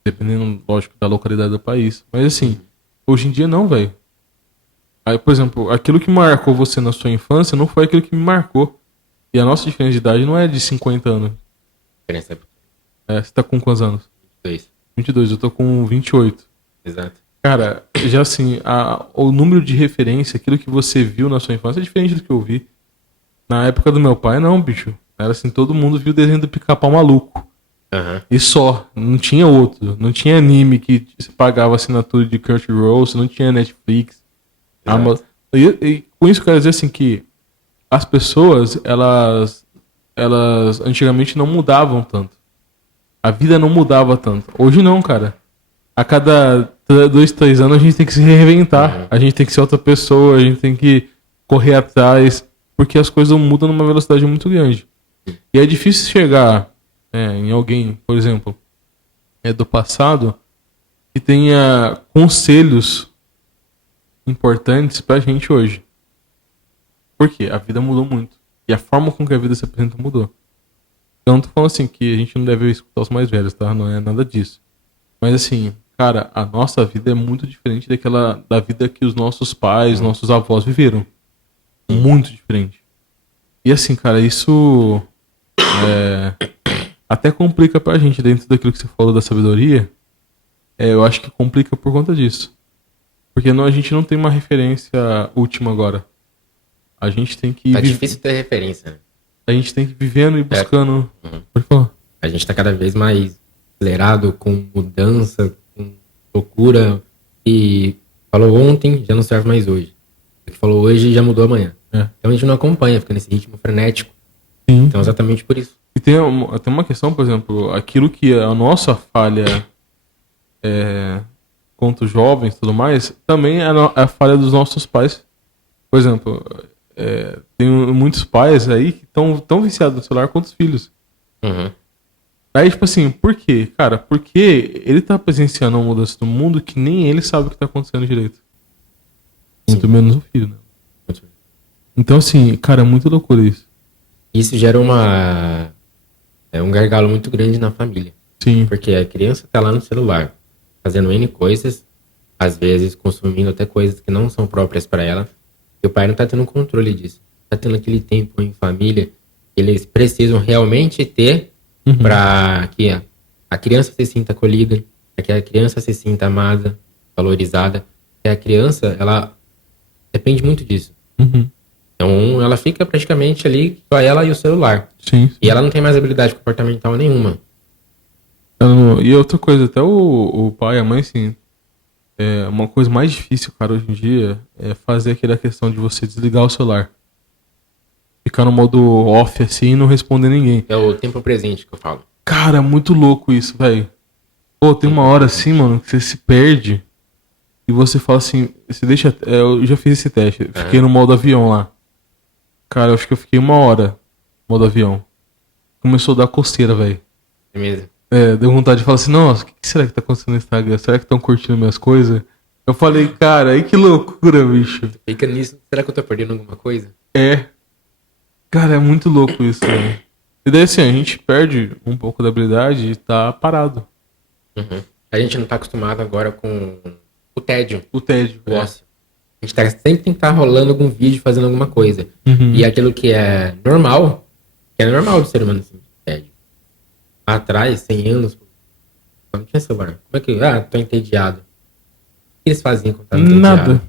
Dependendo, lógico, da localidade do país. Mas assim, hoje em dia não, velho. Aí, por exemplo, aquilo que marcou você na sua infância não foi aquilo que me marcou. E a nossa diferença de idade não é de 50 anos. Você tá com quantos anos? 22, eu tô com 28. Exato. Cara, já assim, o número de referência, aquilo que você viu na sua infância é diferente do que eu vi. Na época do meu pai, não, bicho. Era assim, todo mundo viu o desenho do Pica-Pau Maluco. E só, não tinha outro. Não tinha anime que você pagava assinatura de Crunchyroll, não tinha Netflix. E com isso eu quero dizer assim que as pessoas, elas antigamente não mudavam tanto. A vida não mudava tanto. Hoje não, cara. A cada 2, 3 anos a gente tem que se reinventar. A gente tem que ser outra pessoa, a gente tem que correr atrás, porque as coisas mudam numa velocidade muito grande. E é difícil chegar em alguém, por exemplo, do passado que tenha conselhos importantes pra gente hoje. Por quê? A vida mudou muito. E a forma com que a vida se apresenta mudou. Eu não tô falando assim que a gente não deve escutar os mais velhos, tá? Não é nada disso. Mas assim, cara, a nossa vida é muito diferente da vida que os nossos pais, nossos avós viveram. Muito diferente. E assim, cara, isso até complica pra gente dentro daquilo que você falou da sabedoria. Eu acho que complica por conta disso. Porque a gente não tem uma referência última agora. A gente tem que... Tá difícil ter referência, né? A gente tem que ir vivendo e buscando... Pode falar. A gente tá cada vez mais acelerado, com mudança, com loucura. E falou ontem, já não serve mais hoje. O que falou hoje já mudou amanhã. Então a gente não acompanha, fica nesse ritmo frenético. Sim. Então exatamente por isso. E tem uma questão, por exemplo, aquilo que é a nossa falha quanto jovens e tudo mais, também é a falha dos nossos pais. Por exemplo, tem muitos pais aí que estão tão viciados no celular quanto os filhos. Uhum. Aí, tipo assim, por quê? Cara, porque ele tá presenciando uma mudança do mundo que nem ele sabe o que tá acontecendo direito. Muito menos o filho, né? Então, assim, cara, é muito loucura isso. Isso gera um gargalo muito grande na família. Sim. Porque a criança tá lá no celular, fazendo N coisas, às vezes consumindo até coisas que não são próprias para ela, e o pai não tá tendo controle disso. Tá tendo aquele tempo em família que eles precisam realmente ter para que a criança se sinta acolhida, para que a criança se sinta amada, valorizada. E a criança, ela depende muito disso. Então, ela fica praticamente ali, só ela e o celular. Sim. E ela não tem mais habilidade comportamental nenhuma. E outra coisa, até o pai e a mãe, assim, uma coisa mais difícil, cara, hoje em dia, é fazer aquela questão de você desligar o celular. Ficar no modo off, assim, e não responder ninguém. É o tempo presente que eu falo. Cara, é muito louco isso, velho. Pô, tem uma hora assim, mano, que você se perde e você fala assim, você deixa... eu já fiz esse teste, fiquei no modo avião lá. Cara, eu acho que eu fiquei 1 hora no modo avião. Começou a dar coceira, velho. É mesmo? Deu vontade de falar assim, nossa, o que será que tá acontecendo no Instagram? Será que estão curtindo minhas coisas? Eu falei, cara, aí que loucura, bicho. Fica nisso, será que eu tô perdendo alguma coisa? Cara, é muito louco isso, velho. E daí assim, a gente perde um pouco da habilidade e tá parado. A gente não tá acostumado agora com o tédio. O tédio. O ócio. A gente sempre tem que estar rolando algum vídeo, fazendo alguma coisa. E aquilo que é normal do ser humano, assim, tédio. Atrás, 100 anos, não tinha celular. Como é que... tô entediado. O que eles faziam quando estavam entediados?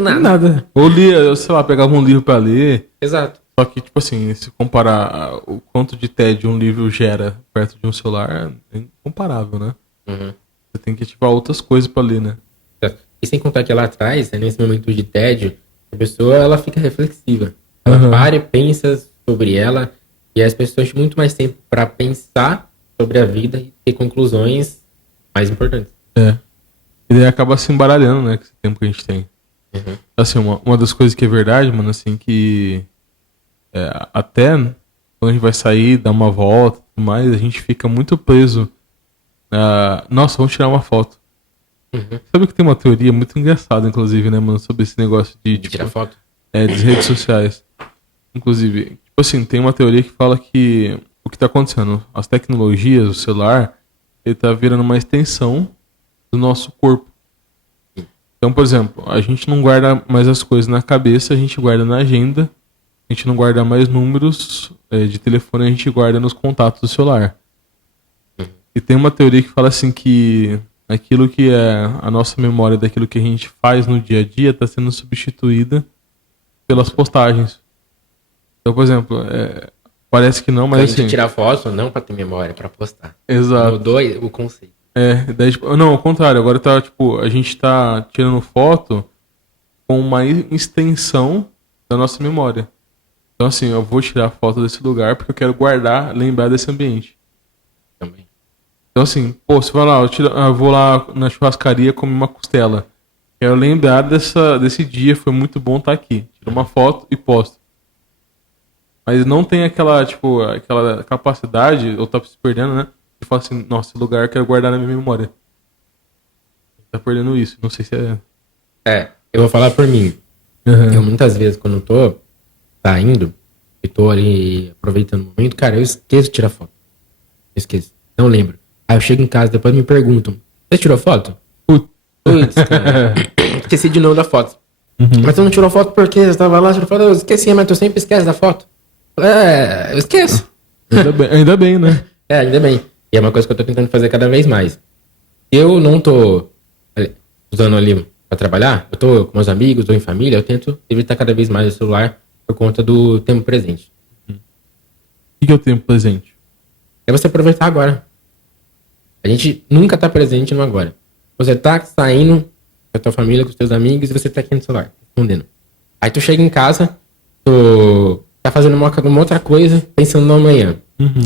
Nada. Ou lia, sei lá, pegava um livro pra ler. Exato. Só que, tipo assim, se comparar o quanto de tédio um livro gera perto de um celular, é incomparável, né? Você tem que ativar outras coisas pra ler, né? E sem contar que lá atrás, nesse momento de tédio, a pessoa ela fica reflexiva. Ela para e pensa sobre ela, e as pessoas têm muito mais tempo para pensar sobre a vida e ter conclusões mais importantes. E daí acaba se embaralhando, né, com esse tempo que a gente tem. Assim, uma das coisas que é verdade, mano, assim, que até quando a gente vai sair, dar uma volta e tudo mais, a gente fica muito preso. Nossa, vamos tirar uma foto. Sabe que tem uma teoria muito engraçada, inclusive, né, mano, sobre esse negócio de tipo, tirar foto? Das redes sociais. Inclusive, tipo assim, tem uma teoria que fala que o que tá acontecendo, as tecnologias, o celular, ele tá virando uma extensão do nosso corpo. Então, por exemplo, a gente não guarda mais as coisas na cabeça, a gente guarda na agenda, a gente não guarda mais números de telefone, a gente guarda nos contatos do celular. E tem uma teoria que fala assim que aquilo que é a nossa memória daquilo que a gente faz no dia a dia está sendo substituída pelas postagens. Então, por exemplo, parece que não, mas assim... A gente assim... tirar foto não para ter memória, para postar. Exato. Mudou o conceito. Daí, tipo, não, ao contrário, agora tá, tipo, a gente tá tirando foto com uma extensão da nossa memória. Então, assim, eu vou tirar foto desse lugar porque eu quero guardar, lembrar desse ambiente. Também. Então, assim, pô, você vai lá, eu vou lá na churrascaria comer uma costela. Quero lembrar desse dia, foi muito bom estar aqui. Tiro uma foto e posto. Mas não tem aquela capacidade, ou tá se perdendo, né? e fala assim, nossa, esse lugar eu quero guardar na minha memória. Tá perdendo isso, não sei se é... Eu vou falar por mim. Uhum. Eu muitas vezes, quando eu tô saindo e tô ali aproveitando o momento, cara, eu esqueço de tirar foto. Eu esqueço. Não lembro. Aí eu chego em casa, depois me perguntam, você tirou foto? Putz, cara. Esqueci de novo da foto. Uhum. Mas você não tirou foto porque você tava lá, tirou foto? Eu esqueci, mas tu sempre esquece da foto. Eu esqueço. Ainda bem, né? Ainda bem. E é uma coisa que eu tô tentando fazer cada vez mais. Eu não tô usando ali pra trabalhar, eu tô com meus amigos, tô em família, eu tento evitar cada vez mais o celular por conta do tempo presente. O que é o tempo presente? É você aproveitar agora. A gente nunca tá presente no agora. Você tá saindo com a tua família, com os teus amigos, e você tá aqui no celular, respondendo. Aí tu chega em casa, tu tá fazendo uma outra coisa, pensando no amanhã.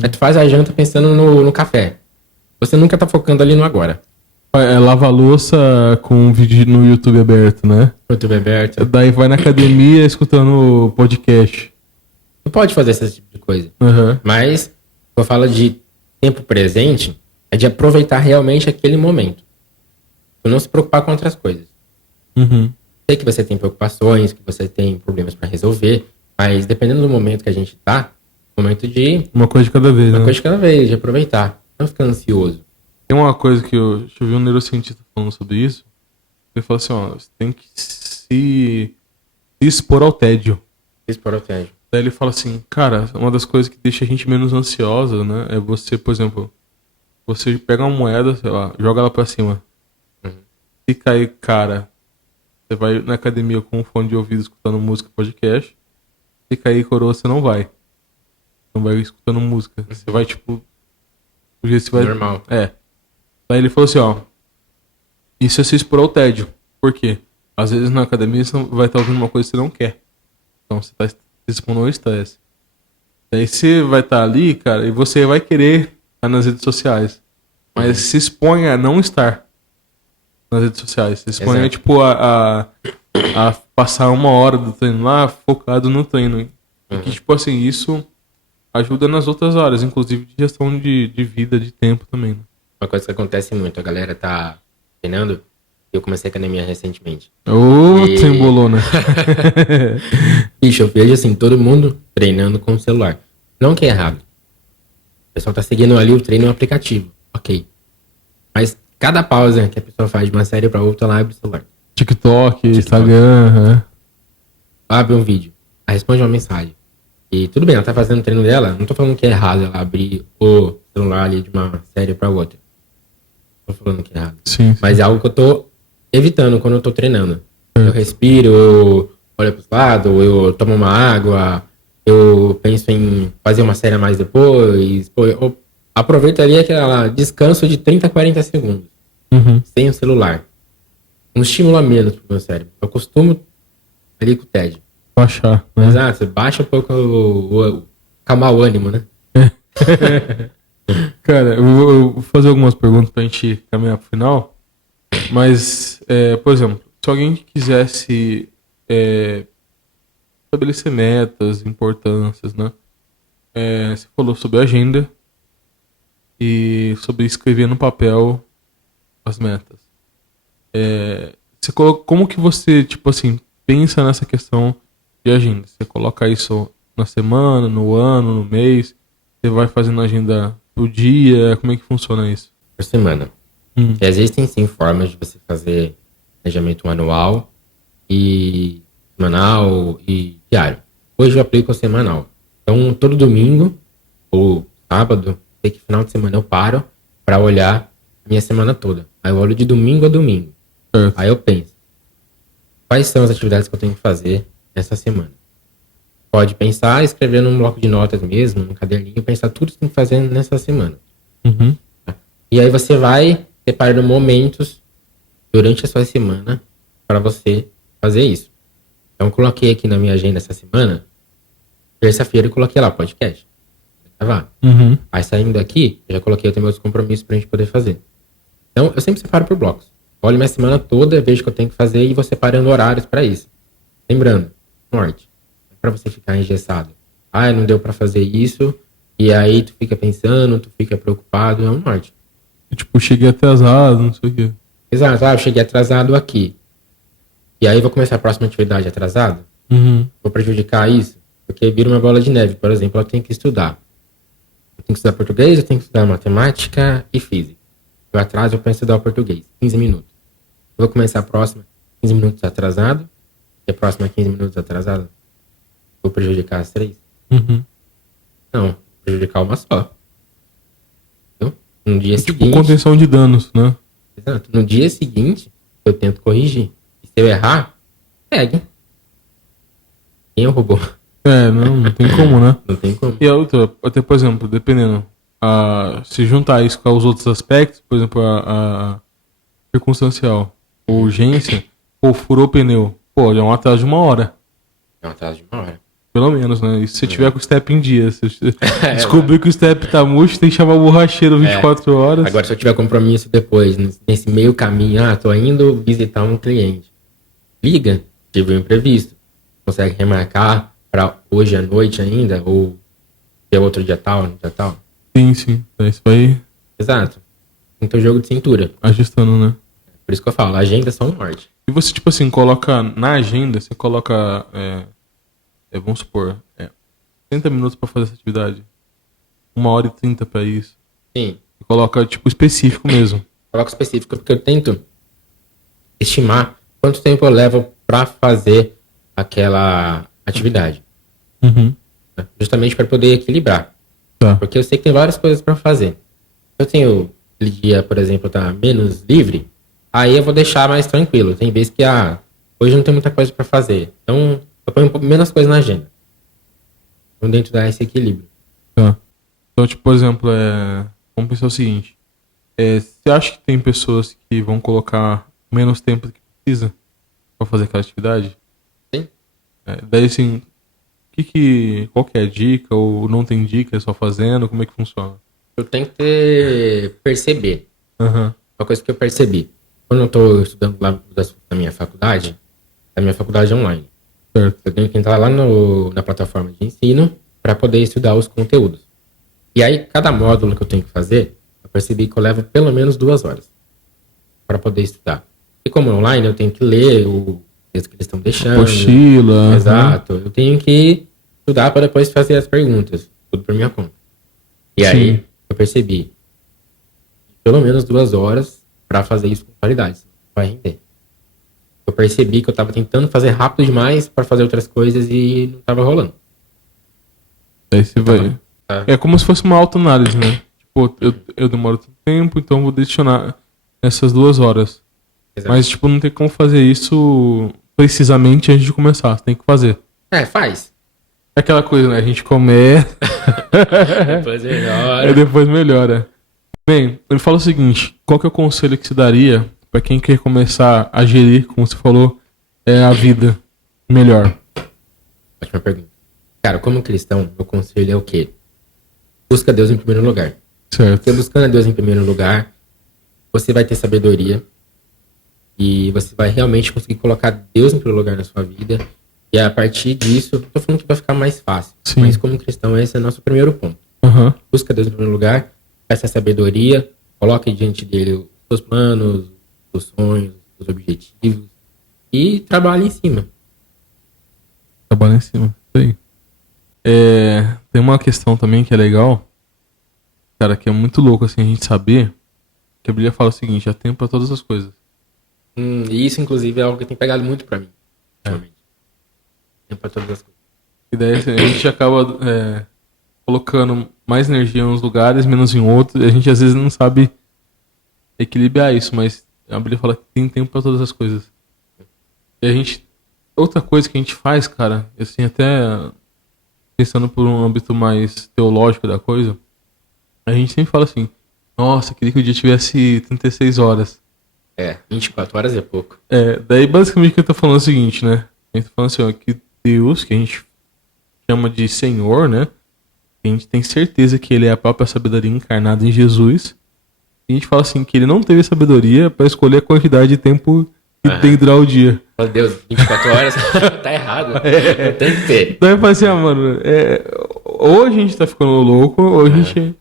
Aí tu faz a janta pensando no café. Você nunca tá focando ali no agora. Lava a louça com um vídeo no YouTube aberto, né? YouTube aberto. Daí vai na academia escutando podcast. Tu pode fazer esse tipo de coisa. Uhum. Mas, quando eu falo de tempo presente, é de aproveitar realmente aquele momento. Tu não se preocupar com outras coisas. Uhum. Sei que você tem preocupações, que você tem problemas pra resolver, mas dependendo do momento que a gente tá, momento de... Uma coisa de cada vez, né? Uma coisa de cada vez, de aproveitar. Não ficar ansioso. Tem uma coisa que eu vi um neurocientista falando sobre isso. Ele falou assim, ó, você tem que se expor ao tédio. Expor ao tédio. Daí ele fala assim, cara, uma das coisas que deixa a gente menos ansiosa, né? É você, por exemplo, você pega uma moeda, sei lá, joga ela pra cima. Se cair, cara, você vai na academia com um fone de ouvido escutando música, podcast. Se cair coroa, você não vai. Não vai escutando música. Você vai, tipo... Você vai... Normal. Daí ele falou assim, ó. Isso é se expor ao tédio. Por quê? Às vezes na academia você vai estar ouvindo uma coisa que você não quer. Então você tá se expondo ao estresse. Daí você vai estar ali, cara, e você vai querer estar nas redes sociais. Mas se expõe a não estar nas redes sociais. Se expõe a, tipo, a passar uma hora do treino lá focado no treino. E que, tipo assim, isso ajuda nas outras áreas, inclusive de gestão de vida, de tempo também. Né? Uma coisa que acontece muito, a galera tá treinando, eu comecei a academia recentemente. Você embolou, né? Bicho, eu vejo assim, todo mundo treinando com o celular. Não que é errado. O pessoal tá seguindo ali o treino no aplicativo. Ok. Mas cada pausa que a pessoa faz de uma série pra outra, ela abre o celular. TikTok. Instagram. Abre um vídeo. Aí responde uma mensagem. E tudo bem, ela tá fazendo o treino dela. Não tô falando que é errado ela abrir o celular ali de uma série pra outra. Não tô falando que é errado. Sim. Mas é algo que eu tô evitando quando eu tô treinando. Eu respiro, eu olho pros lados, eu tomo uma água, eu penso em fazer uma série a mais depois. Eu aproveito ali aquela descanso de 30 a 40 segundos. Sem o celular. Um estímulo a menos pro meu cérebro. Eu costumo ali com o tédio. Baixar. Né? Exato, você baixa um pouco calmar o ânimo, né? Cara, eu vou fazer algumas perguntas pra gente caminhar pro final. Mas, por exemplo, se alguém quisesse estabelecer metas, importâncias, né? Você falou sobre agenda e sobre escrever no papel as metas. Como que você, tipo assim, pensa nessa questão de agenda? Você coloca isso na semana, no ano, no mês? Você vai fazendo agenda por dia? Como é que funciona isso? Por semana. Existem sim formas de você fazer planejamento anual e semanal e diário. Hoje eu aplico o semanal. Então, todo domingo ou sábado, sei que final de semana eu paro para olhar a minha semana toda. Aí eu olho de domingo a domingo. Aí eu penso, quais são as atividades que eu tenho que fazer nessa semana? Pode pensar, escrever num bloco de notas mesmo, num caderninho, pensar tudo que tem que fazer nessa semana. E aí você vai separando momentos durante a sua semana para você fazer isso. Então eu coloquei aqui na minha agenda essa semana, terça-feira eu coloquei lá, podcast. Aí saindo daqui, eu já coloquei também meus compromissos pra gente poder fazer. Então eu sempre separo por blocos. Olho minha semana toda, vejo o que eu tenho que fazer e vou separando horários para isso. Lembrando, norte, não é para você ficar engessado. Não deu para fazer isso, E aí tu fica pensando, tu fica preocupado, é um norte. Tipo, cheguei atrasado, não sei o quê. Exato, eu cheguei atrasado aqui. E aí vou começar a próxima atividade atrasado? Uhum. Vou prejudicar isso? Porque vira uma bola de neve. Por exemplo, eu tenho que estudar. Eu tenho que estudar português, eu tenho que estudar matemática e física. Eu atraso, eu penso em estudar o português. 15 minutos. Eu vou começar a próxima 15 minutos atrasado. E a próxima 15 minutos atrasado. Vou prejudicar as 3? Uhum. Não, vou prejudicar uma só. Entendeu? No dia Tipo, seguinte... contenção de danos, né? Exato. No dia seguinte, eu tento corrigir. E se eu errar, segue. Quem é o robô? Não tem como, né? Não tem como. E a outra, até por exemplo, dependendo, se juntar isso com os outros aspectos, por exemplo, a circunstancial, ou urgência, ou furou o pneu, pô, é um atraso de 1 hora. É um atraso de 1 hora. Pelo menos, né? E se você tiver com o step em dia, se descobrir que o step tá murcho, tem que chamar o borracheiro 24 horas. Agora, se eu tiver compromisso depois, nesse meio caminho, tô indo visitar um cliente. Liga, tive um imprevisto. Consegue remarcar para hoje à noite ainda? Ou ter outro dia tal, no dia tal? Sim. Isso vai Exato. Então, jogo de cintura. ajustando, né? Por isso que eu falo, a agenda é só um norte. E você, tipo assim, coloca na agenda, você coloca, vamos supor, 30 minutos pra fazer essa atividade. 1h30 pra isso. Sim. E coloca, tipo, específico mesmo. Coloco específico, porque eu tento estimar quanto tempo eu levo para fazer aquela atividade. Uhum. Né? Justamente para poder equilibrar. Tá. Porque eu sei que tem várias coisas para fazer. Eu tenho aquele dia, por exemplo, tá menos livre, aí eu vou deixar mais tranquilo. Tem vezes que hoje não tem muita coisa para fazer. Então, eu ponho menos coisa na agenda. Então, dentro desse equilíbrio. Tá. Então, tipo, por exemplo, vamos pensar o seguinte. Você acha que tem pessoas que vão colocar menos tempo do que precisa pra fazer aquela atividade? Sim. Daí, assim, qual que é a dica? Ou não tem dica, é só fazendo? Como é que funciona? Eu tenho que perceber. Uhum. Uma coisa que eu percebi. Quando eu estou estudando lá na minha faculdade, a minha faculdade é online. Certo. Eu tenho que entrar lá na plataforma de ensino para poder estudar os conteúdos. E aí, cada módulo que eu tenho que fazer, eu percebi que eu levo pelo menos 2 horas para poder estudar. E como é online, eu tenho que ler o texto que eles estão deixando. Apostila. Exato. Eu tenho que estudar para depois fazer as perguntas. Tudo por minha conta. E aí, eu percebi pelo menos 2 horas para fazer isso com qualidade. Senão não vai render. Eu percebi que eu estava tentando fazer rápido demais para fazer outras coisas e não estava rolando. Daí você vai... É como se fosse uma autoanálise, né? Tipo, eu demoro tanto tempo, então vou adicionar essas 2 horas. Exato. Mas, tipo, não tem como fazer isso precisamente antes de começar. Você tem que fazer. Faz. É aquela coisa, né? A gente começa... Depois melhora. Depois melhora. Bem, ele fala o seguinte. Qual que é o conselho que se daria pra quem quer começar a gerir, como você falou, a vida melhor? Ótima pergunta. Cara, como cristão, meu conselho é o quê? Busca Deus em primeiro lugar. Certo. Você buscando a Deus em primeiro lugar, você vai ter sabedoria e você vai realmente conseguir colocar Deus em primeiro lugar na sua vida. E a partir disso, tô falando que vai ficar mais fácil. Sim. Mas como cristão, esse é o nosso primeiro ponto. Uhum. Busca Deus em primeiro lugar, essa sabedoria, coloque diante dele os seus planos, os seus sonhos, os seus objetivos e trabalhe em cima. Trabalha em cima. Isso aí. Tem uma questão também que é legal, cara, que é muito louco assim a gente saber, que a Bíblia fala o seguinte: há tempo para todas as coisas. E isso, inclusive, é algo que tem pegado muito pra mim. Ultimamente. Tempo pra todas as coisas. E daí assim, a gente acaba colocando mais energia em uns lugares, menos em outros, e a gente às vezes não sabe equilibrar isso, mas a Bíblia fala que tem tempo para todas as coisas. E a gente... Outra coisa que a gente faz, cara, assim, até pensando por um âmbito mais teológico da coisa, a gente sempre fala assim: nossa, queria que o dia tivesse 36 horas. 24 horas é pouco. Daí basicamente o que eu tô falando é o seguinte, né? A gente tá falando assim, ó, que Deus, que a gente chama de Senhor, né? A gente tem certeza que ele é a própria sabedoria encarnada em Jesus. E a gente fala assim, que ele não teve sabedoria para escolher a quantidade de tempo que tem que durar o dia. Meu Deus, 24 horas tá errado. Não tem que ter. Daí eu falei assim, mano, ou a gente tá ficando louco, ou a gente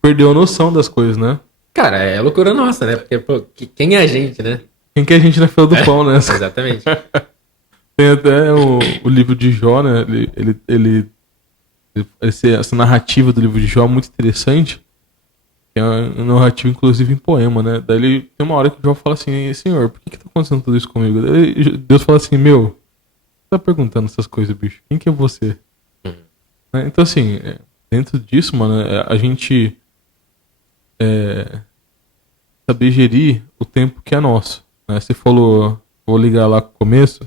perdeu a noção das coisas, né? Cara, é loucura nossa, né? Porque, pô, quem é a gente, né? Quem que é a gente na fila do pão, né? Exatamente. Tem até o livro de Jó, né? Essa narrativa do livro de Jó é muito interessante. É uma narrativa, inclusive, em poema, né? Daí tem uma hora que o Jó fala assim, Senhor, por que tá acontecendo tudo isso comigo? Daí Deus fala assim, você tá perguntando essas coisas, bicho? Quem que é você? Né? Então, assim, dentro disso, mano, a gente saber gerir o tempo que é nosso. Né? Você falou, vou ligar lá com o começo,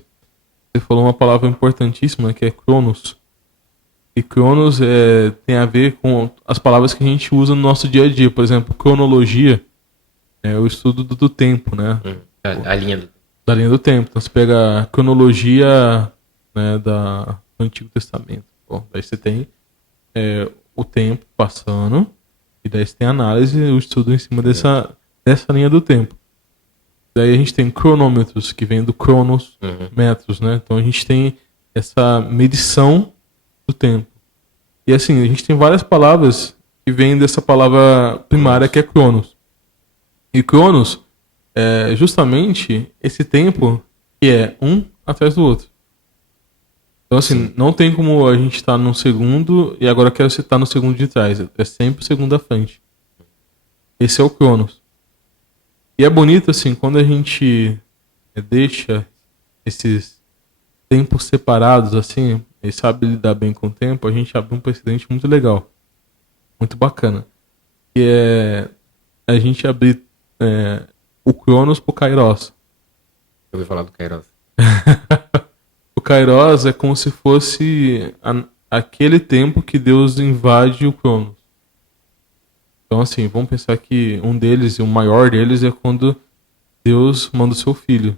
você falou uma palavra importantíssima que é Cronos. E Cronos tem a ver com as palavras que a gente usa no nosso dia a dia. Por exemplo, cronologia é o estudo do tempo, né? A linha do... Da linha do tempo. Então você pega a cronologia, né, do Antigo Testamento. Bom, daí você tem o tempo passando, e daí você tem a análise e o estudo em cima dessa linha do tempo. Daí a gente tem cronômetros, que vem do cronos, metros, né? Então a gente tem essa medição do tempo. E assim, a gente tem várias palavras que vêm dessa palavra primária que é cronos. E cronos é justamente esse tempo que é um atrás do outro. Então assim, não tem como a gente estar no segundo e agora quero citar no segundo de trás. É sempre o segundo à frente. Esse é o cronos. E é bonito assim, quando a gente deixa esses tempos separados assim, e sabe lidar bem com o tempo, a gente abre um precedente muito legal, muito bacana, que é a gente abrir o Cronos pro Kairos. Eu ouvi falar do Kairos. O Kairos é como se fosse aquele tempo que Deus invade o Cronos. Então assim, vamos pensar que um deles, e o maior deles, é quando Deus manda o seu filho.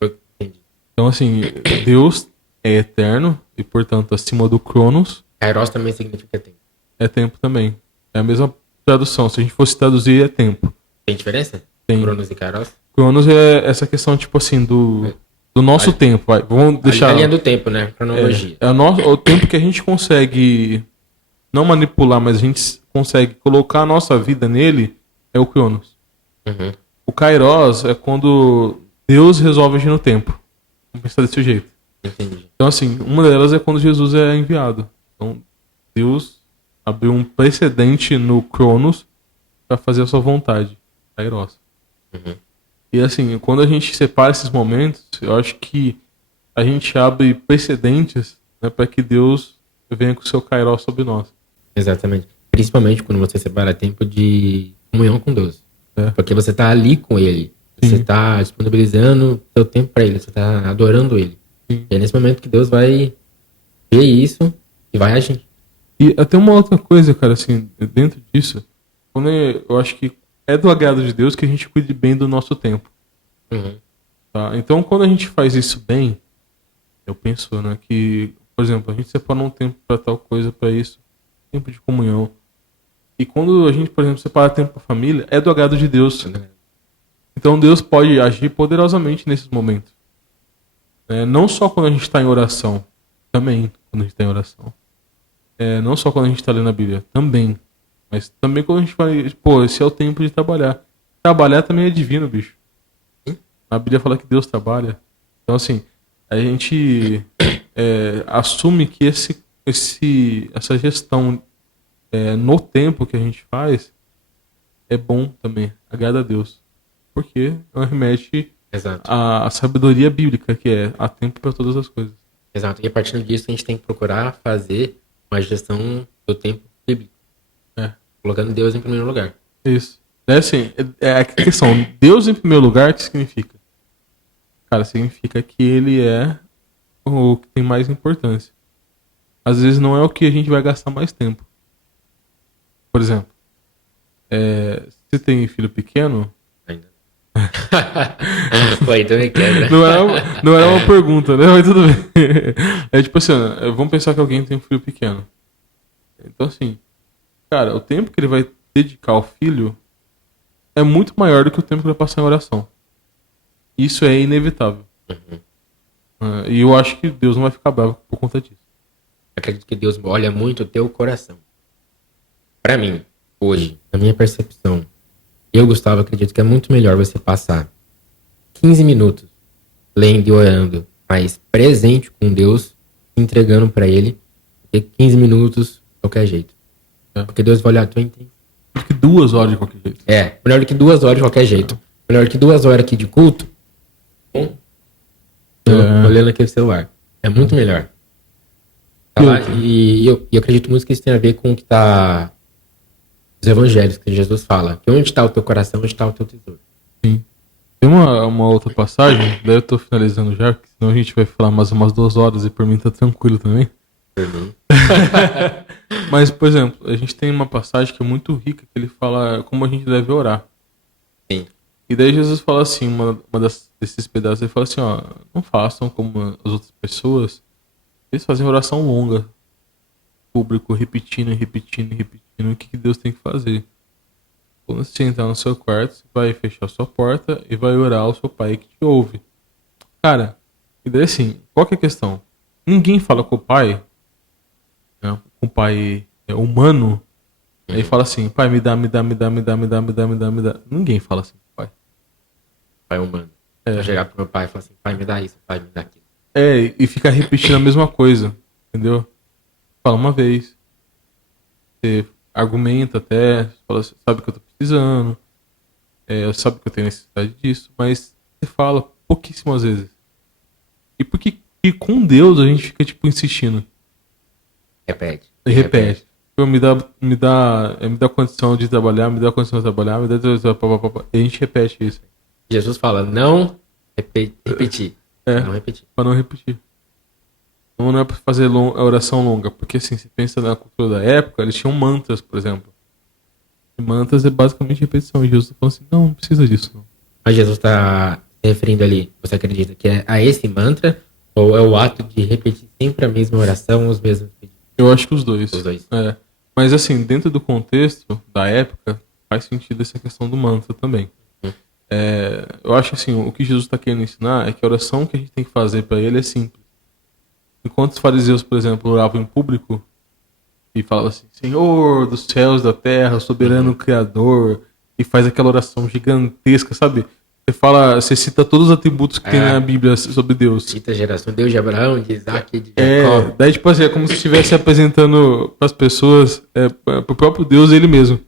Entendi. Então assim, Deus é eterno e, portanto, acima do Cronos. Kairos também significa tempo. É tempo também. É a mesma tradução. Se a gente fosse traduzir, é tempo. Tem diferença? Tem. Cronos e Kairos? Cronos é essa questão, tipo assim, do nosso tempo. Vai. Vamos deixar... A linha do tempo, né? Cronologia. É o tempo que a gente consegue não manipular, mas a gente consegue colocar a nossa vida nele, é o Cronos. O Kairos é quando Deus resolve agir no tempo. Vamos pensar desse jeito. Entendi. Então, assim, uma delas é quando Jesus é enviado. Então, Deus abriu um precedente no Cronos para fazer a sua vontade. Kairos. E, assim, quando a gente separa esses momentos, eu acho que a gente abre precedentes, né, para que Deus venha com o seu Kairos sobre nós. Exatamente. Principalmente quando você separa tempo de comunhão com Deus. Porque você tá ali com Ele. Você tá disponibilizando seu tempo para Ele. Você tá adorando Ele. E é nesse momento que Deus vai ver isso e vai agir. E até uma outra coisa, cara, assim, dentro disso, quando eu acho que é do agrado de Deus que a gente cuide bem do nosso tempo. Tá? Então, quando a gente faz isso bem, eu penso, né, que, por exemplo, a gente separa um tempo para tal coisa, para isso, tempo de comunhão. E quando a gente, por exemplo, separa tempo para família, é do agrado de Deus. Então, Deus pode agir poderosamente nesses momentos. Não só quando a gente está em oração, também quando a gente está em oração. Não só quando a gente está lendo a Bíblia, também. Mas também quando a gente fala, pô, esse é o tempo de trabalhar. Trabalhar também é divino, bicho. A Bíblia fala que Deus trabalha. Então, assim, a gente assume que essa gestão no tempo que a gente faz é bom também, agrada a Deus. Porque remete à sabedoria bíblica, que há tempo para todas as coisas. Exato. E a partir disso a gente tem que procurar fazer uma gestão do tempo bíblico. Colocando Deus em primeiro lugar. Isso. Assim, a questão, Deus em primeiro lugar, o que significa? Cara, significa que ele é o que tem mais importância. Às vezes não é o que a gente vai gastar mais tempo. Por exemplo, se tem filho pequeno... Ainda. Pô, também quebra. Não era uma pergunta, né? Mas tudo bem. É tipo assim, vamos pensar que alguém tem um filho pequeno. Então assim, cara, o tempo que ele vai dedicar ao filho é muito maior do que o tempo que ele vai passar em oração. Isso é inevitável. E eu acho que Deus não vai ficar bravo por conta disso. acredito que Deus olha muito o teu coração. Pra mim, hoje, na minha percepção, eu, Gustavo, acredito que é muito melhor você passar 15 minutos lendo e orando, mas presente com Deus, se entregando pra Ele, do que 15 minutos de qualquer jeito. Porque Deus vai olhar a tua intenção. Melhor que 2 horas de qualquer jeito. Melhor do que 2 horas de qualquer jeito. Melhor do que 2 horas aqui de culto, olhando aqui o celular. É muito melhor. Tá lá, e eu acredito muito que isso tem a ver com o que tá os evangelhos, que Jesus fala. Que onde está o teu coração, onde está o teu tesouro. Sim. Tem uma outra passagem, daí eu tô finalizando já, porque senão a gente vai falar mais umas 2 horas e por mim tá tranquilo também. Mas, por exemplo, a gente tem uma passagem que é muito rica, que ele fala como a gente deve orar. Sim. E daí Jesus fala assim, desses pedaços, ele fala assim, ó, não façam como as outras pessoas, eles fazem oração longa, público, repetindo, o que Deus tem que fazer. Quando você entrar no seu quarto, você vai fechar a sua porta e vai orar ao seu pai que te ouve. Cara, e daí assim, qual que é a questão? Ninguém fala com o pai, né, com o pai humano, aí fala assim, pai, me dá. Ninguém fala assim com o pai. Pai humano. Eu chegar pro meu pai e falar assim, pai, me dá isso, pai, me dá aquilo. E fica repetindo a mesma coisa, entendeu? Fala uma vez, você argumenta até, fala, sabe que eu tô precisando, sabe que eu tenho necessidade disso, mas você fala pouquíssimas vezes. E por que com Deus a gente fica tipo insistindo? Repete. E repete. Me dá condição de trabalhar, me dá condição de trabalhar, e a gente repete isso. Jesus fala, não repetir. Não repetir. Pra não repetir. Não é pra fazer a oração longa, porque assim, se pensa na cultura da época, eles tinham mantras, por exemplo. E mantras é basicamente repetição. E Jesus tá falando assim, não precisa disso. Não. Mas Jesus tá se referindo ali, você acredita que é a esse mantra, ou é o ato de repetir sempre a mesma oração, os mesmos pedidos? Eu acho que os dois. Os dois. Mas assim, dentro do contexto da época, faz sentido essa questão do mantra também. Eu acho assim, o que Jesus está querendo ensinar é que a oração que a gente tem que fazer para ele é simples. Enquanto os fariseus, por exemplo, oravam em público e falavam assim, Senhor dos céus, da terra, soberano Criador, e faz aquela oração gigantesca, sabe? Você cita todos os atributos que tem na Bíblia sobre Deus. Cita a geração, Deus de Abraão, de Isaac, de Jacó. Daí tipo assim, é como se estivesse apresentando para as pessoas, pro próprio Deus ele mesmo.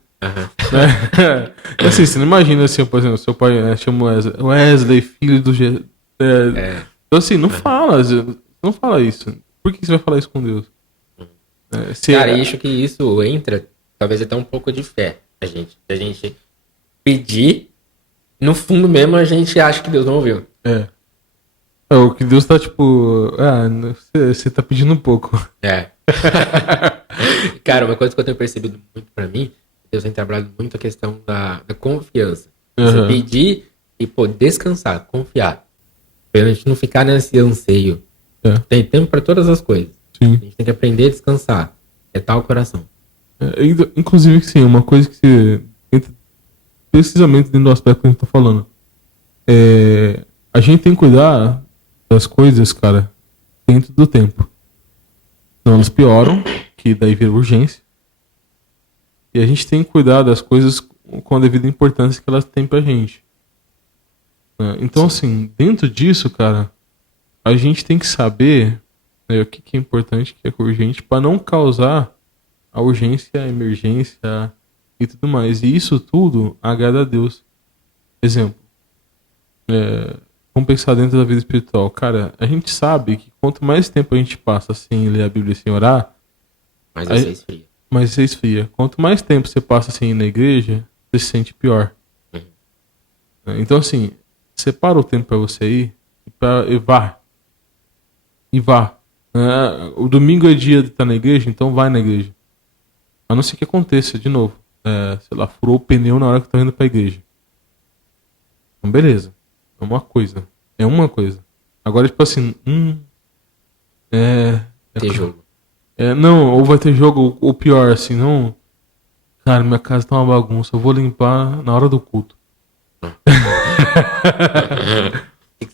Assim, você não imagina assim, por exemplo, seu pai chama Wesley, filho do Então assim, não fala isso. Por que você vai falar isso com Deus? Cara, acho que isso entra talvez até um pouco de fé a gente pedir, no fundo mesmo a gente acha que Deus não ouviu. O que Deus tá tipo, você tá pedindo um pouco. Cara, uma coisa que eu tenho percebido muito pra mim, Deus tem trabalhado muito a questão da confiança. Você pedir e descansar, confiar. Pra gente não ficar nesse anseio. Tem tempo pra todas as coisas. Sim. A gente tem que aprender a descansar. Tal o coração. Inclusive, sim, uma coisa que você entra precisamente dentro do aspecto que a gente tá falando. A gente tem que cuidar das coisas, cara, dentro do tempo. Senão elas pioram, que daí vira urgência. E a gente tem que cuidar das coisas com a devida importância que elas têm pra gente. Então, assim, dentro disso, cara, a gente tem que saber o que é importante, o que é urgente, para não causar a urgência, a emergência e tudo mais. E isso tudo agrada a Deus. Exemplo. Vamos pensar dentro da vida espiritual. Cara, a gente sabe que quanto mais tempo a gente passa sem ler a Bíblia e sem orar, mais você esfria. Quanto mais tempo você passa sem ir na igreja, você se sente pior. Então, assim, separa o tempo para você ir e vá. O domingo é dia de estar na igreja, então vai na igreja. A não ser que aconteça de novo. Sei lá, furou o pneu na hora que tá indo pra igreja. Então, beleza. É uma coisa. Agora, tipo assim, ter jogo. Não, ou vai ter jogo, ou pior, assim, não. Cara, minha casa tá uma bagunça, eu vou limpar na hora do culto.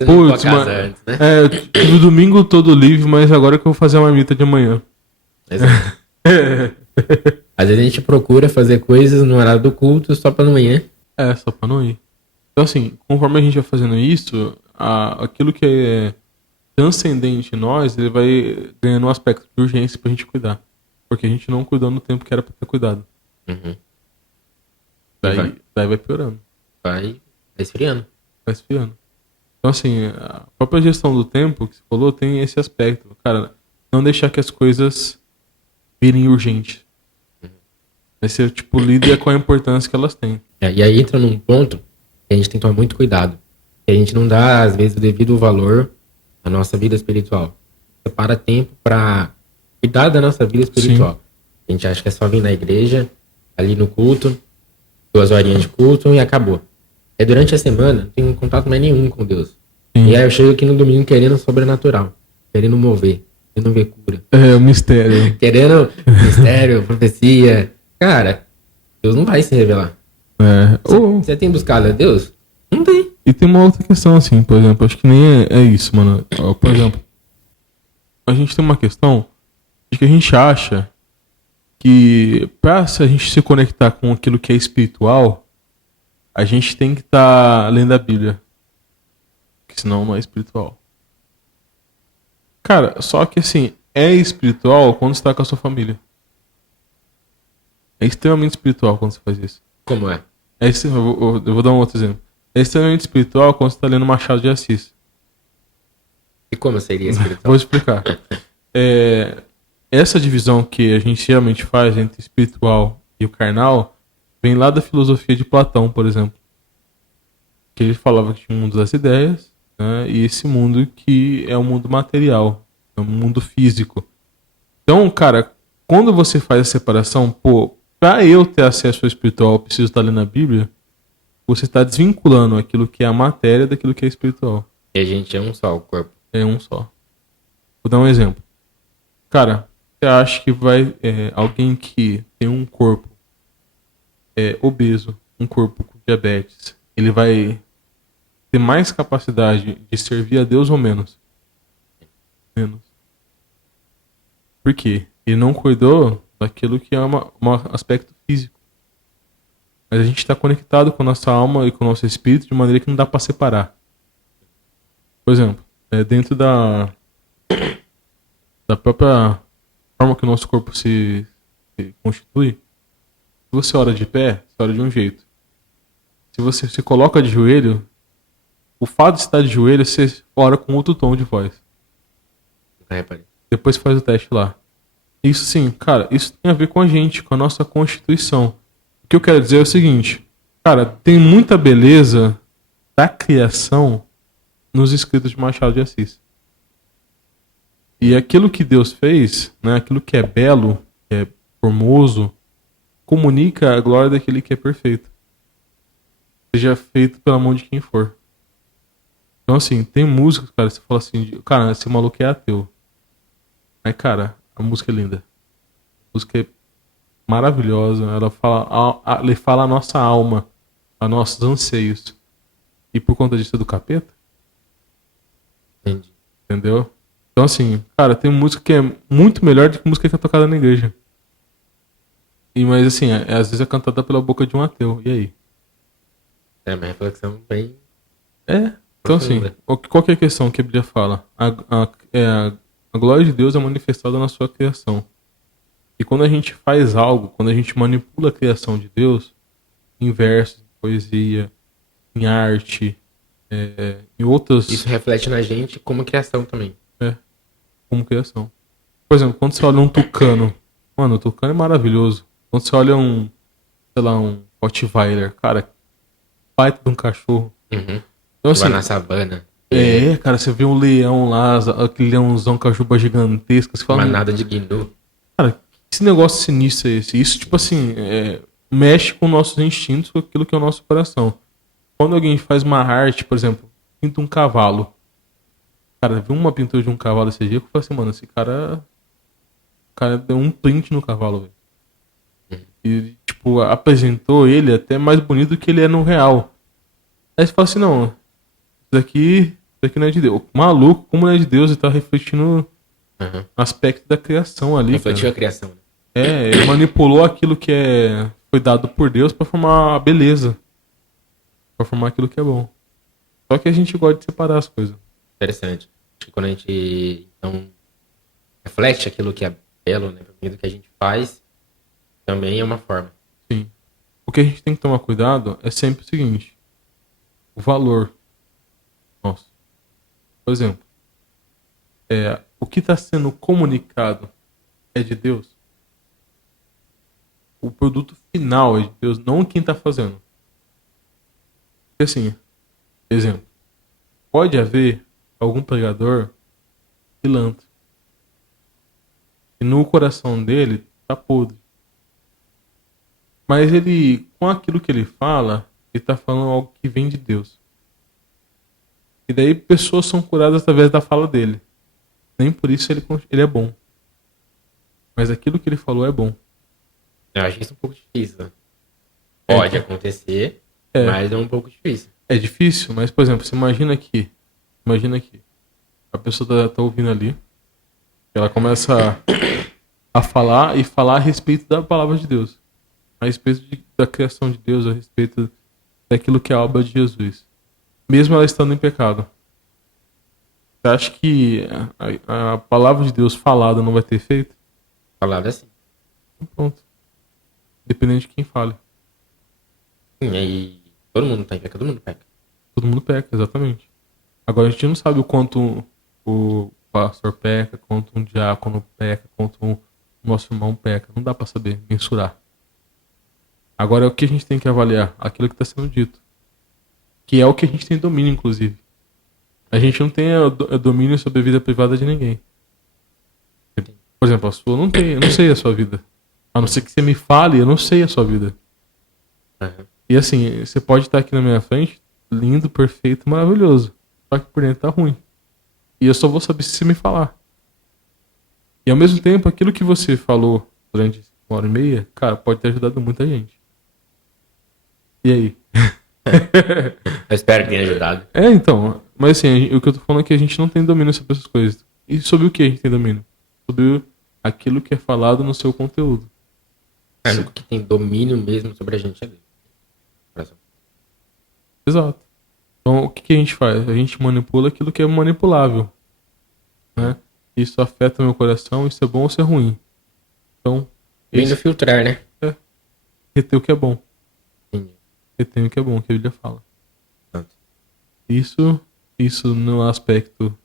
Putz, casa antes, né? Eu tive o domingo todo livre, mas agora que eu vou fazer a marmita de amanhã. Exato. Às vezes a gente procura fazer coisas no horário do culto só pra não ir, né? Só pra não ir. Então, assim, conforme a gente vai fazendo isso, aquilo que é transcendente em nós, ele vai ganhando um aspecto de urgência pra gente cuidar. Porque a gente não cuidou no tempo que era pra ter cuidado. Uhum. Daí vai piorando. Vai esfriando. Vai esfriando. Então, assim, a própria gestão do tempo que você falou tem esse aspecto. Cara, não deixar que as coisas virem urgentes. Vai ser, tipo, líder com a importância que elas têm. E aí entra num ponto que a gente tem que tomar muito cuidado. Que a gente não dá, às vezes, o devido valor à nossa vida espiritual. Separa tempo pra cuidar da nossa vida espiritual. Sim. A gente acha que é só vir na igreja, ali no culto, 2 horinhas de culto e acabou. Durante a semana, não tenho contato mais nenhum com Deus. Sim. E aí eu chego aqui no domingo querendo sobrenatural, querendo mover, querendo ver cura. O mistério. Querendo mistério, profecia. Cara, Deus não vai se revelar. Você tem buscado a Deus? Não tem. E tem uma outra questão, assim, por exemplo, acho que nem é isso, mano. Por exemplo, a gente tem uma questão de que a gente acha que pra a gente se conectar com aquilo que é espiritual, a gente tem que estar lendo a Bíblia. Porque senão não é espiritual. Cara, só que assim, é espiritual quando você tá com a sua família. É extremamente espiritual quando você faz isso. Como é? Eu vou dar um outro exemplo. É extremamente espiritual quando você tá lendo Machado de Assis. E como seria espiritual? Vou explicar. Essa divisão que a gente geralmente faz entre espiritual e o carnal vem lá da filosofia de Platão, por exemplo. Que ele falava que tinha um mundo das ideias, né, e esse mundo que é o mundo material, é o mundo físico. Então, cara, quando você faz a separação, pra eu ter acesso ao espiritual, eu preciso estar lendo a Bíblia, você está desvinculando aquilo que é a matéria daquilo que é espiritual. E a gente é um só, o corpo. É um só. Vou dar um exemplo. Cara, você acha que alguém que tem um corpo obeso, um corpo com diabetes, ele vai ter mais capacidade de servir a Deus ou menos? Menos. Por quê? Ele não cuidou daquilo que é um aspecto físico. Mas a gente está conectado com a nossa alma e com o nosso espírito de maneira que não dá para separar. Por exemplo, dentro da própria forma que o nosso corpo se constitui, se você ora de pé, você ora de um jeito. Se você se coloca de joelho, o fato de estar de joelho, você ora com outro tom de voz. Depois faz o teste lá. Isso sim, cara, isso tem a ver com a gente, com a nossa constituição. O que eu quero dizer é o seguinte, cara, tem muita beleza da criação nos escritos de Machado de Assis. E aquilo que Deus fez, né, aquilo que é belo, que é formoso, comunica a glória daquele que é perfeito. Seja feito pela mão de quem for. Então, assim, tem músicas, cara, você fala assim, cara, esse maluco é ateu. Aí, cara, a música é linda. A música é maravilhosa. Ela fala a nossa alma, a nossos anseios. E por conta disso é do capeta? Entendi. Entendeu? Então, assim, cara, tem música que é muito melhor do que música que é tocada na igreja. Mas, assim, às vezes é cantada pela boca de um ateu. E aí? É uma reflexão bem... Então, assim, qual que é a questão que a Bíblia fala? A glória de Deus é manifestada na sua criação. E quando a gente faz algo, quando a gente manipula a criação de Deus, em versos, em poesia, em arte, em outras... Isso reflete na gente como criação também. Como criação. Por exemplo, quando você olha um tucano, mano, o tucano é maravilhoso. Quando você olha um Rottweiler, cara, baita de um cachorro. Uhum. Então, assim, vai na savana. Cara, você vê um leão lá, aquele leãozão com a juba gigantesca. Você fala, manada de gnu. Cara, que negócio sinistro é esse? Isso, tipo assim, mexe com nossos instintos, com aquilo que é o nosso coração. Quando alguém faz uma arte, por exemplo, pinta um cavalo. Cara, viu uma pintura de um cavalo esse dia, eu falei assim, mano, esse cara... O cara deu um print no cavalo, velho. E, tipo, apresentou ele até mais bonito do que ele é no real. Aí você fala assim, não, isso daqui não é de Deus. Maluco, como não é de Deus, ele tá refletindo no aspecto da criação ali. Refletiu a criação. Ele manipulou aquilo que foi dado por Deus pra formar a beleza. Pra formar aquilo que é bom. Só que a gente gosta de separar as coisas. Interessante. Acho que quando a gente, então, reflete aquilo que é belo, né, do que a gente faz, também é uma forma. Sim. O que a gente tem que tomar cuidado é sempre o seguinte. O valor. Nossa. Por exemplo. O que está sendo comunicado é de Deus. O produto final é de Deus, não quem está fazendo. Porque assim, exemplo. Pode haver algum pregador pilantra. E no coração dele tá podre. Mas ele, com aquilo que ele fala, ele tá falando algo que vem de Deus. E daí pessoas são curadas através da fala dele. Nem por isso ele é bom. Mas aquilo que ele falou é bom. Eu acho isso um pouco difícil, né? Pode acontecer, mas é um pouco difícil. É difícil, mas, por exemplo, você imagina aqui. A pessoa tá ouvindo ali. Ela começa a falar e falar a respeito da palavra de Deus. A respeito da criação de Deus, a respeito daquilo que é a obra de Jesus. Mesmo ela estando em pecado. Você acha que a palavra de Deus falada não vai ter efeito? Falada assim. Pronto. Dependendo de quem fale. Sim, aí todo mundo tá em pecado, todo mundo peca. Todo mundo peca, exatamente. Agora a gente não sabe o quanto o pastor peca, quanto um diácono peca, quanto o nosso irmão peca. Não dá pra saber, mensurar. Agora o que a gente tem que avaliar? Aquilo que está sendo dito. Que é o que a gente tem domínio, inclusive. A gente não tem domínio sobre a vida privada de ninguém. Por exemplo, a sua, eu não sei a sua vida. A não ser que você me fale, eu não sei a sua vida. E assim, você pode estar aqui na minha frente, lindo, perfeito, maravilhoso. Só que por dentro tá ruim. E eu só vou saber se você me falar. E ao mesmo tempo, aquilo que você falou durante 1h30, cara, pode ter ajudado muita gente. E aí? Eu espero que tenha ajudado. Então. Mas assim, o que eu tô falando é que a gente não tem domínio sobre essas coisas. E sobre o que a gente tem domínio? Sobre aquilo que é falado no seu conteúdo. O que tem domínio mesmo sobre a gente é Deus. Exato. Então, o que a gente faz? A gente manipula aquilo que é manipulável. Né? Isso afeta meu coração, isso é bom ou isso é ruim. Então... Vindo filtrar, né? Reter o que é bom. Entendi. Reter o que é bom, que a Bíblia fala. Isso no aspecto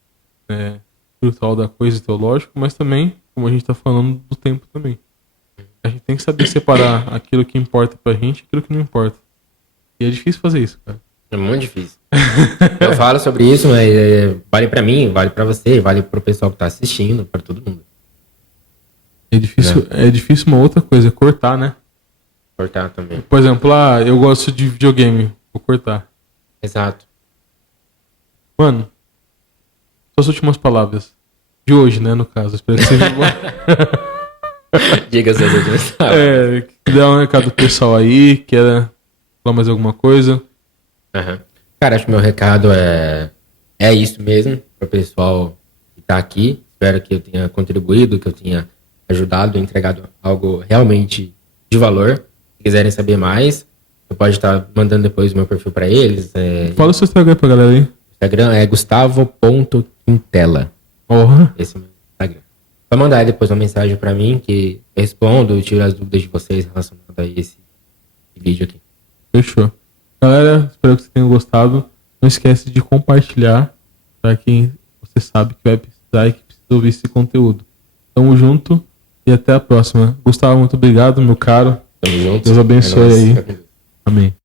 espiritual da coisa teológico, mas também, como a gente está falando, do tempo também. A gente tem que saber separar aquilo que importa pra gente e aquilo que não importa. E é difícil fazer isso, cara. É muito difícil. Eu falo sobre isso, mas vale pra mim, vale pra você, vale pro pessoal que tá assistindo, pra todo mundo. É difícil uma outra coisa, cortar, né? Cortar também. Por exemplo, eu gosto de videogame, vou cortar. Exato. Mano, suas últimas palavras. De hoje, né, no caso. Espero que seja bom. Diga suas últimas palavras. Dá um recado pro pessoal aí, quer falar mais alguma coisa? Cara, acho que meu recado é isso mesmo, pro pessoal que tá aqui. Espero que eu tenha contribuído, que eu tenha ajudado, entregado algo realmente de valor. Se quiserem saber mais, você pode estar mandando depois o meu perfil pra eles. Fala o seu Instagram pra galera aí. Instagram é gustavo.quintela. Esse é o meu Instagram. Vai mandar aí depois uma mensagem pra mim que eu respondo, eu tiro as dúvidas de vocês relacionadas a esse vídeo aqui. Fechou. Galera, espero que vocês tenham gostado. Não esquece de compartilhar para quem você sabe que vai precisar e que precisa ouvir esse conteúdo. Tamo junto e até a próxima. Gustavo, muito obrigado, meu caro. Tamo junto. Deus abençoe aí. Amém.